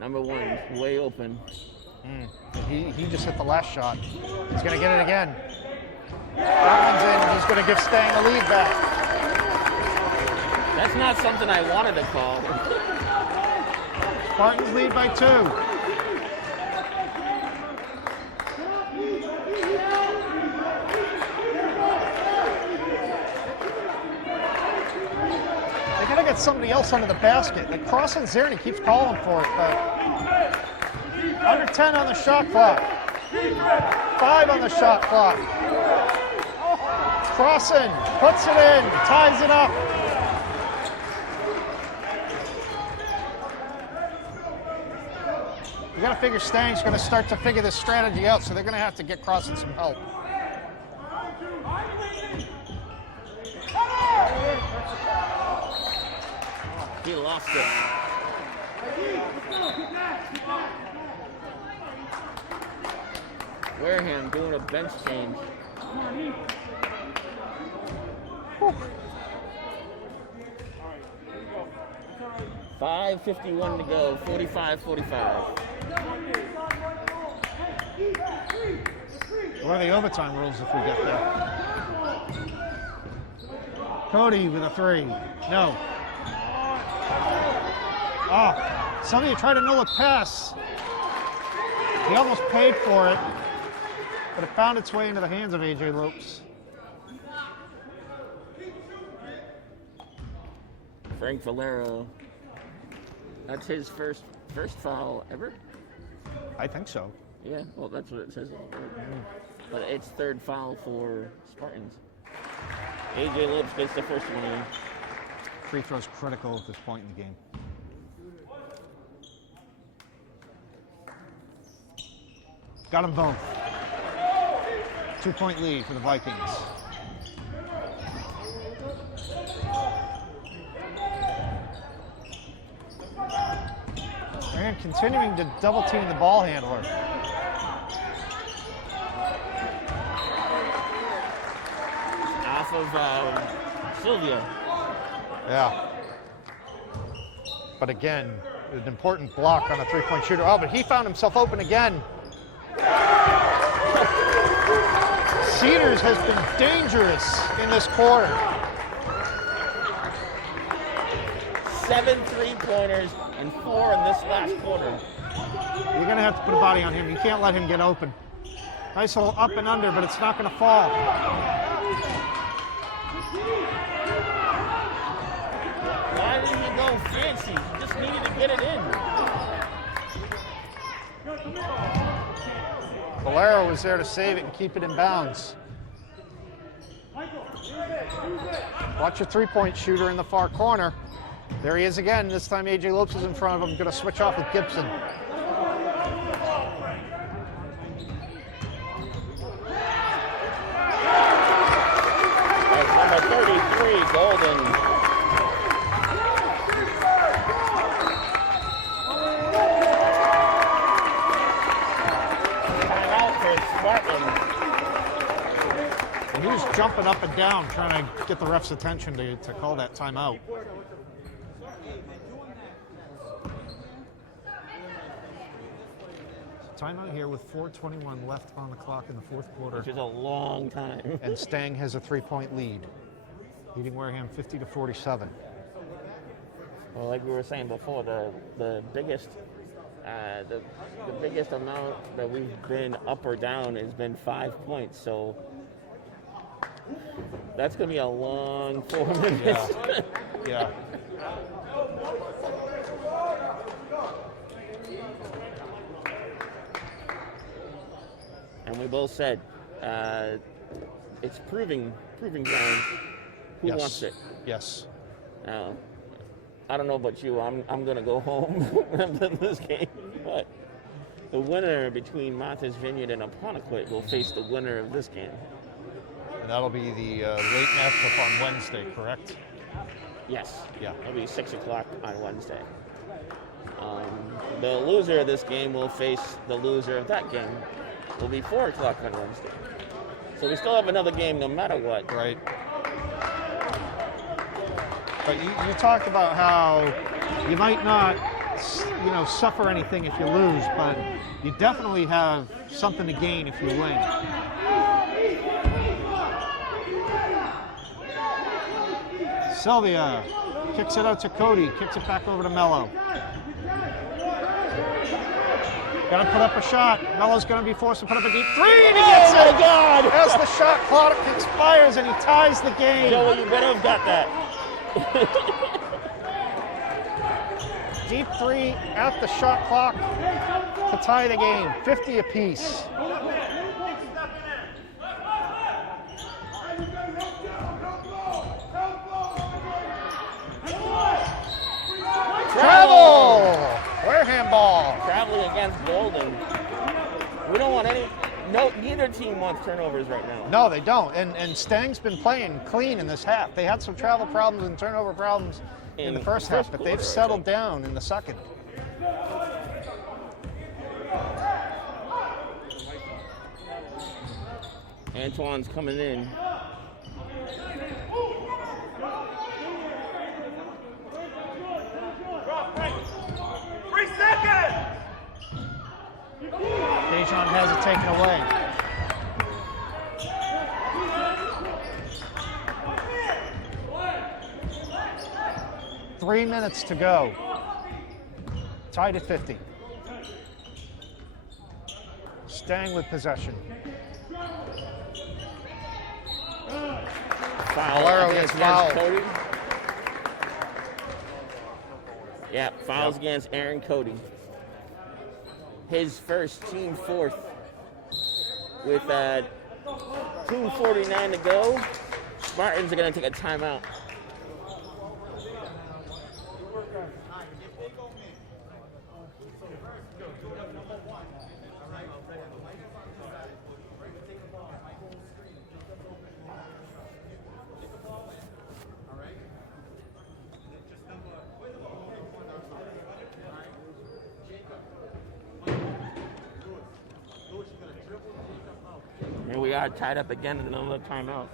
Number 1, way open. He just hit the last shot. He's going to get it again. That one's in. He's going to give Stang a lead back. That's not something I wanted to call. Spartans lead by 2. They got to get somebody else under the basket. Like Crossan's there and he keeps calling for it, but under 10 on the shot clock. 5 on the shot clock. Crossan puts it in, ties it up. You got to figure Stang's going to start to figure this strategy out, so they're going to have to get Crossan some help. He lost it. Wareham doing a bench change. 5:51 to go, 45-45. What are the overtime rules if we get there? Cody with a 3. No. Somebody tried to no-look pass. He almost paid for it, but it found its way into the hands of AJ Lopes. Frank Valero. That's his first foul ever? I think so. Yeah, well, that's what it says. But it's 3rd foul for Spartans. AJ Lopes gets the first one in. Free throw's critical at this point in the game. Got them both. 2-point lead for the Vikings. And continuing to double team the ball handler. Off of Sylvia. Yeah. But again, an important block on a 3-point shooter. Oh, but he found himself open again. Cedars has been dangerous in this quarter. 7 3-pointers and 4 in this last quarter. You're going to have to put a body on him. You can't let him get open. Nice little up and under, but it's not going to fall. Why didn't to go fancy. He just needed to get it in. Valero was there to save it and keep it in bounds. Watch your three-point shooter in the far corner. There he is again. This time A.J. Lopes is in front of him. Going to switch off with Gibson. That's number 33, Golden. Timeout for Spartan. And he was jumping up and down trying to get the ref's attention to call that timeout. Timeout here with 4:21 left on the clock in the fourth quarter. Which is a long time. And Stang has a three-point lead, leading Wareham 50-47. Well, like we were saying before, the biggest amount that we've been up or down has been 5 points. So that's going to be a long 4 minutes. Yeah. And we both said it's proving ground. Who Yes. wants it? Yes. Now, I don't know about you. I'm going to go home after this game. But the winner between Martha's Vineyard and Apponequet will face the winner of this game. And that'll be the late matchup on Wednesday, correct? Yes. Yeah. It'll be 6 o'clock on Wednesday. The loser of this game will face the loser of that game. It'll be 4 o'clock on Wednesday. So we still have another game no matter what. Right. But you talked about how you might not, suffer anything if you lose, but you definitely have something to gain if you win. Sylvia kicks it out to Cody, kicks it back over to Mello. Got to put up a shot. Mello's going to be forced to put up a deep three, and he gets it. Oh my God! As the shot clock expires, and he ties the game. Joey, you better have got that. Deep three at the shot clock to tie the game, 50 apiece. Travel! Wareham ball. Traveling against Golden. We don't want neither team wants turnovers right now. No, they don't. And Stang's been playing clean in this half. They had some travel problems and turnover problems in the first half, but they've settled down in the second. Antoine's coming in. Dejan has it taken away. Three minutes to go. Tied at 50. Stang with possession. Valero gets fouled. Cody. Yeah, fouls against Aaron Cody. His first, team fourth. With 2:49 to go, Spartans are going to take a timeout. Here we are tied up again in another timeout.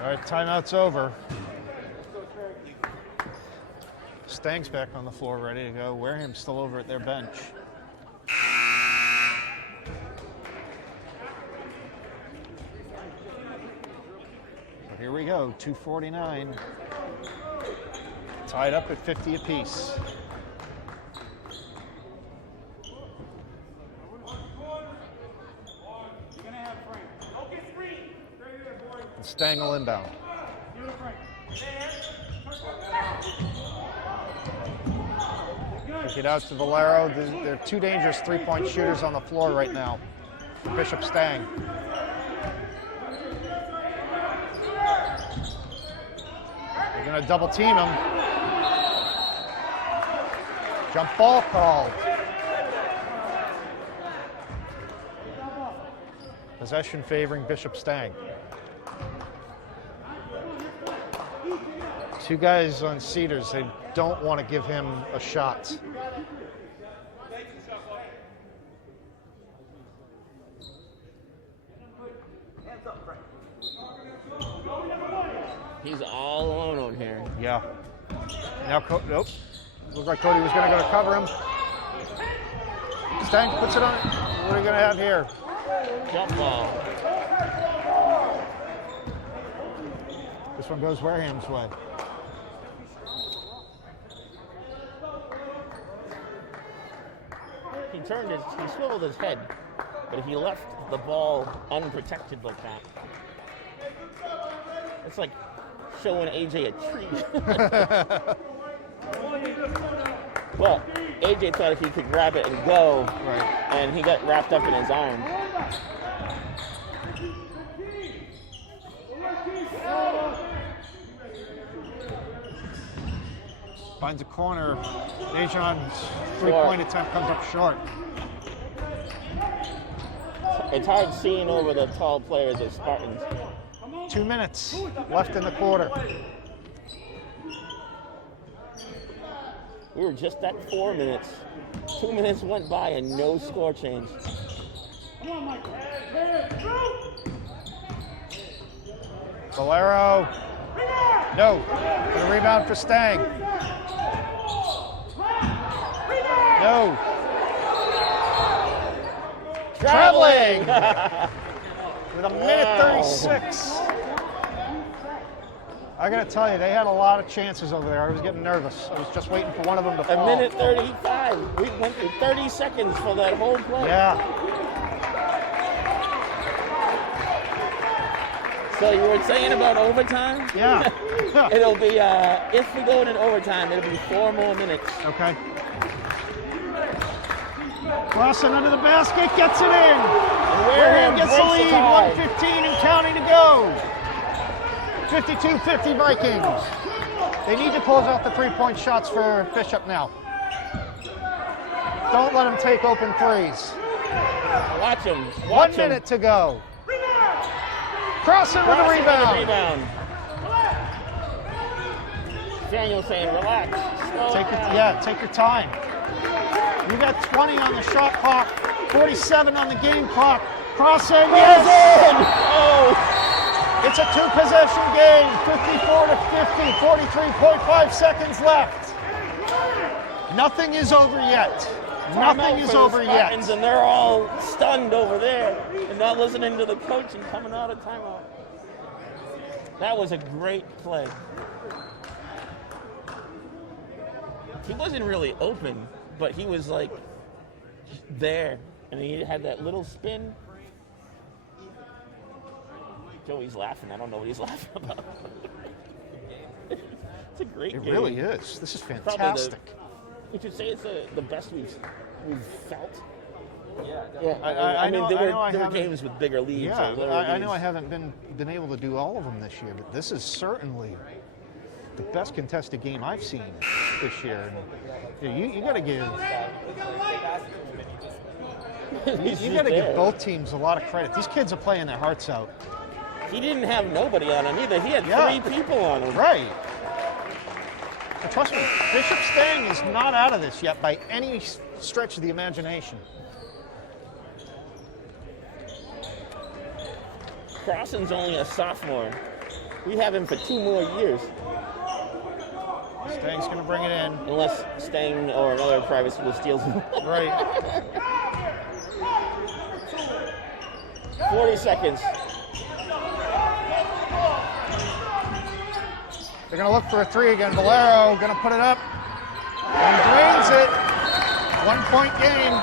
All right, timeout's over. Stang's back on the floor, ready to go. Wareham's still over at their bench. So here we go, 2:49. Tied up at 50 apiece. And Stang will inbound. Kick it out to Valero. There are two dangerous three-point shooters on the floor right now. Bishop Stang. They're going to double team him. Jump ball called. Possession favoring Bishop Stang. Two guys on Cedars, they don't want to give him a shot. He's all alone on here. Yeah. Now, nope. Looked like Cody was going to go to cover him. Stang puts it on. What are we going to have here? Jump ball. This one goes Wareham's way. He swiveled his head, but he left the ball unprotected like that. It's like showing AJ a treat. Well, AJ thought if he could grab it and go, Right. and he got wrapped up in his arm. Finds a corner. Dejan's three-point attempt comes up short. It's hard seeing over the tall players of Spartans. 2 minutes left in the quarter. We were just at 4 minutes. 2 minutes went by and no score change. Valero. No. The rebound for Stang. No. Traveling with a minute 36. I gotta tell you, they had a lot of chances over there. I was getting nervous. I was just waiting for one of them to fall. A minute 35. We went through 30 seconds for that whole play. Yeah. So you were saying about overtime? Yeah. It'll be, if we go into overtime, it'll be 4 more minutes. Okay. Crossing under the basket, gets it in. Wareham gets the lead, 1:15 and counting to go. 52-50 Vikings. They need to close out the three-point shots for Bishop now. Don't let them take open threes. Watch him. 1 minute to go. Crossing with a rebound. Daniel saying, relax. Take your time. You got 20 on the shot clock, 47 on the game clock. Crossing, yes! Oh! It's a two-possession game, 54-50, 43.5 seconds left. Nothing is over yet. Nothing is over yet. And they're all stunned over there and not listening to the coach and coming out of timeout. That was a great play. He wasn't really open, but he was like there, and he had that little spin. Joey's laughing. I don't know what he's laughing about. It's a great game. It really is. This is fantastic. We should say it's the best we've felt. Yeah. I mean, there were games with bigger leads. Yeah, or lower I know leads. I haven't been able to do all of them this year, but this is certainly the best contested game I've seen this year. And you got to give you got to give both teams a lot of credit. These kids are playing their hearts out. He didn't have nobody on him either. He had 3 people on him. Right. And trust me, Bishop Stang is not out of this yet by any stretch of the imagination. Crossan's only a sophomore. We have him for 2 more years. Stang's going to bring it in. Unless Stang or another private school steals him. Right. 40 seconds. They're going to look for a three again. Valero going to put it up and drains it. 1 point game.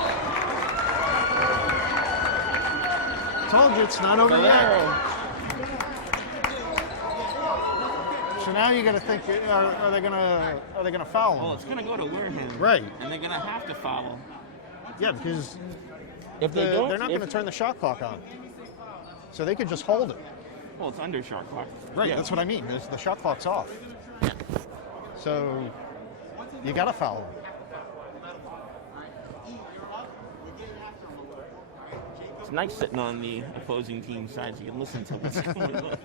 Told you it's not over yet. So now you got to think: are they gonna foul him? Well, it's gonna go to Wareham. Right. And they're gonna have to foul. Yeah, because If they don't, they're not going to turn the shot clock on, so they could just hold it. Well, it's under shot clock. Right. Yeah. That's what I mean. The shot clock's off. So you got to foul him. It's nice sitting on the opposing team side so you can listen to what's going on.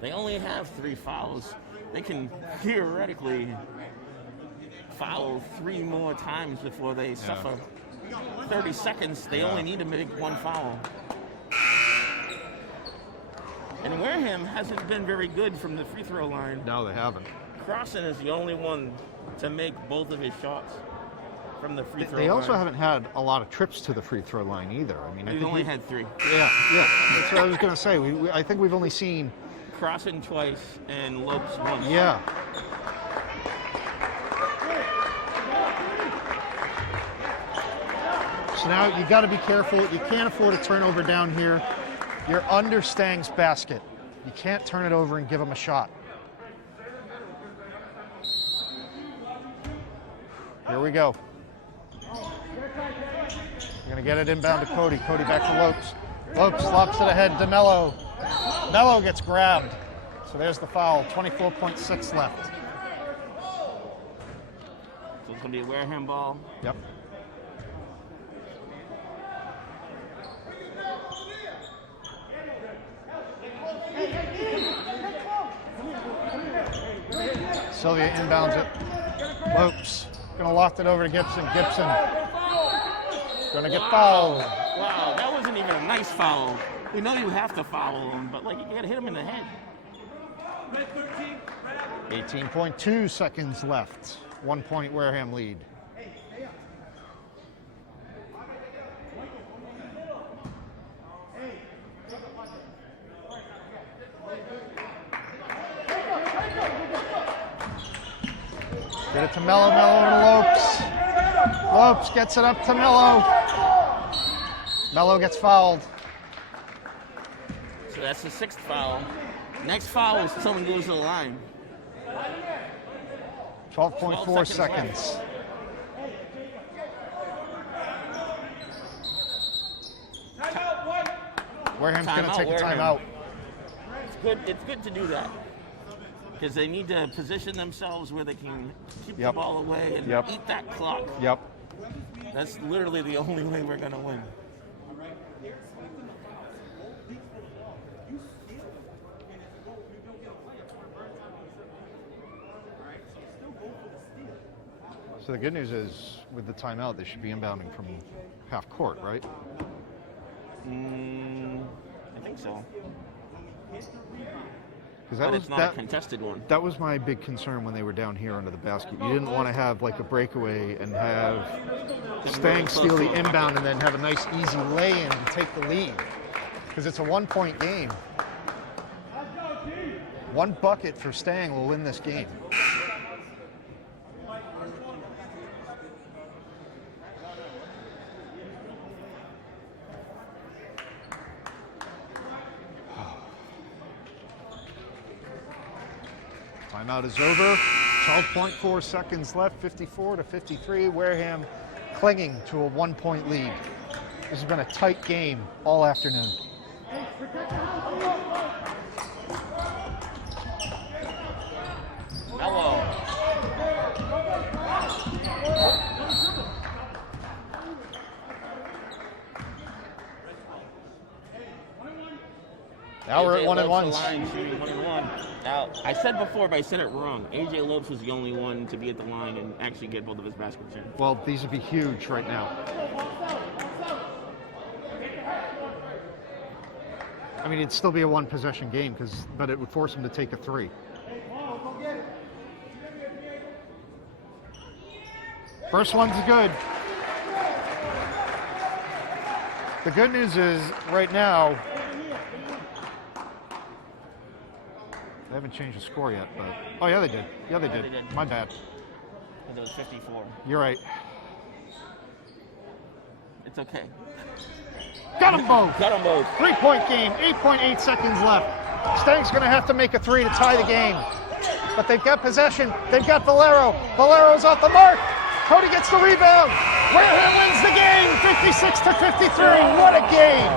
They only have 3 fouls. They can theoretically foul 3 more times before they suffer 30 seconds. They only need to make 1 foul. And Wareham hasn't been very good from the free throw line. No, they haven't. Crossan is the only one to make both of his shots from the free throw line. They also haven't had a lot of trips to the free throw line either. I mean, We've only had 3. Yeah. That's what I was going to say. I think we've only seen Crossan twice and Lopes once. Yeah. So now you got to be careful. You can't afford a turnover down here. You're under Stang's basket. You can't turn it over and give him a shot. Here we go. We're going to get it inbound to Cody. Cody back to Lopes. Lopes lobs it ahead to Mello. Mello gets grabbed. So there's the foul. 24.6 left. So it's going to be a Wareham ball. Yep. Sylvia inbounds it. Lopes gonna loft it over to Gibson. Gibson gonna get fouled. Wow, that wasn't even a nice foul. We know you have to foul him, but like you gotta hit him in the head. 18.2 seconds left. 1 point Wareham lead. Get it to Mello, Mello to Lopes. Lopes gets it up to Mello. Mello gets fouled. So that's the 6th foul. Next foul is someone goes to the line. 12.4 12 seconds. Wareham's going to take a timeout. It's good to do that. Because they need to position themselves where they can keep the Yep. ball away and Yep. eat that clock. Yep. That's literally the only way we're going to win. So the good news is, with the timeout, they should be inbounding from half court, right? I think so. Because But it's not a contested one. That was my big concern when they were down here under the basket. You didn't want to have like a breakaway and have Stang steal the inbound and then have a nice easy lay-in to take the lead. Because it's a 1 point game. 1 bucket for Stang will win this game. Timeout is over. 12.4 seconds left. 54-53. Wareham clinging to a 1 point lead. This has been a tight game all afternoon. Hello. Now we're at AJ 1 and Lopes 1s. the line, shooting 1 and 1. Now, I said before, but I said it wrong. AJ Lopes was the only one to be at the line and actually get both of his baskets in. Well, these would be huge right now. I mean, it'd still be a 1 possession game, but it would force him to take a 3. First one's good. The good news is, right now, They haven't changed the score yet, but oh yeah, they did. Yeah, they did. they did. My bad. And it was 54. You're right. It's okay. Got them both. Got them both. 3-point game. 8.8 seconds left. Stang's going to have to make a 3 to tie the game. But they've got possession. They've got Valero. Valero's off the mark. Cody gets the rebound. Wareham wins the game, 56 to 53. What a game!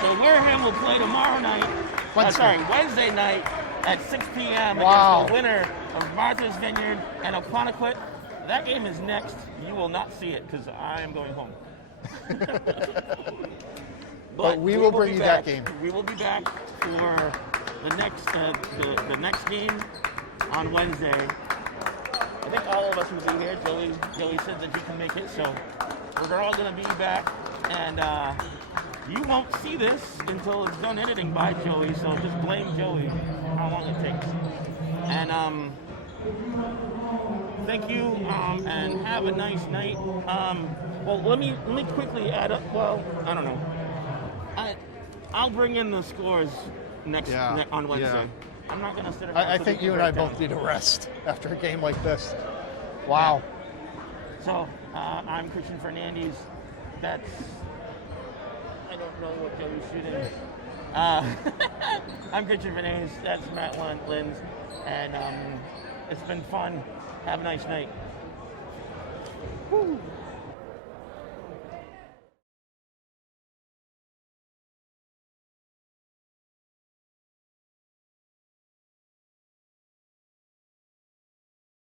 So Wareham will play tomorrow night. Wednesday night at 6 p.m. Wow. against the winner of Martha's Vineyard and Oconoquet. That game is next. You will not see it because I am going home. But we will bring you that game. We will be back for the next game on Wednesday. I think all of us will be here. Joey said that he can make it, so we're all going to be back. And you won't see this until it's done editing by Joey, so just blame Joey how long it takes. And thank you, and have a nice night. Well, let me quickly add up. Well, I don't know. I'll bring in the scores on Wednesday. Yeah. I'm not gonna sit around. I think you and I both need a rest after a game like this. Wow. So I'm Christian Fernandez. That's I don't know what Joey's shooting. I'm Christian Fernandez. That's Matt Lins, and it's been fun. Have a nice night. Woo.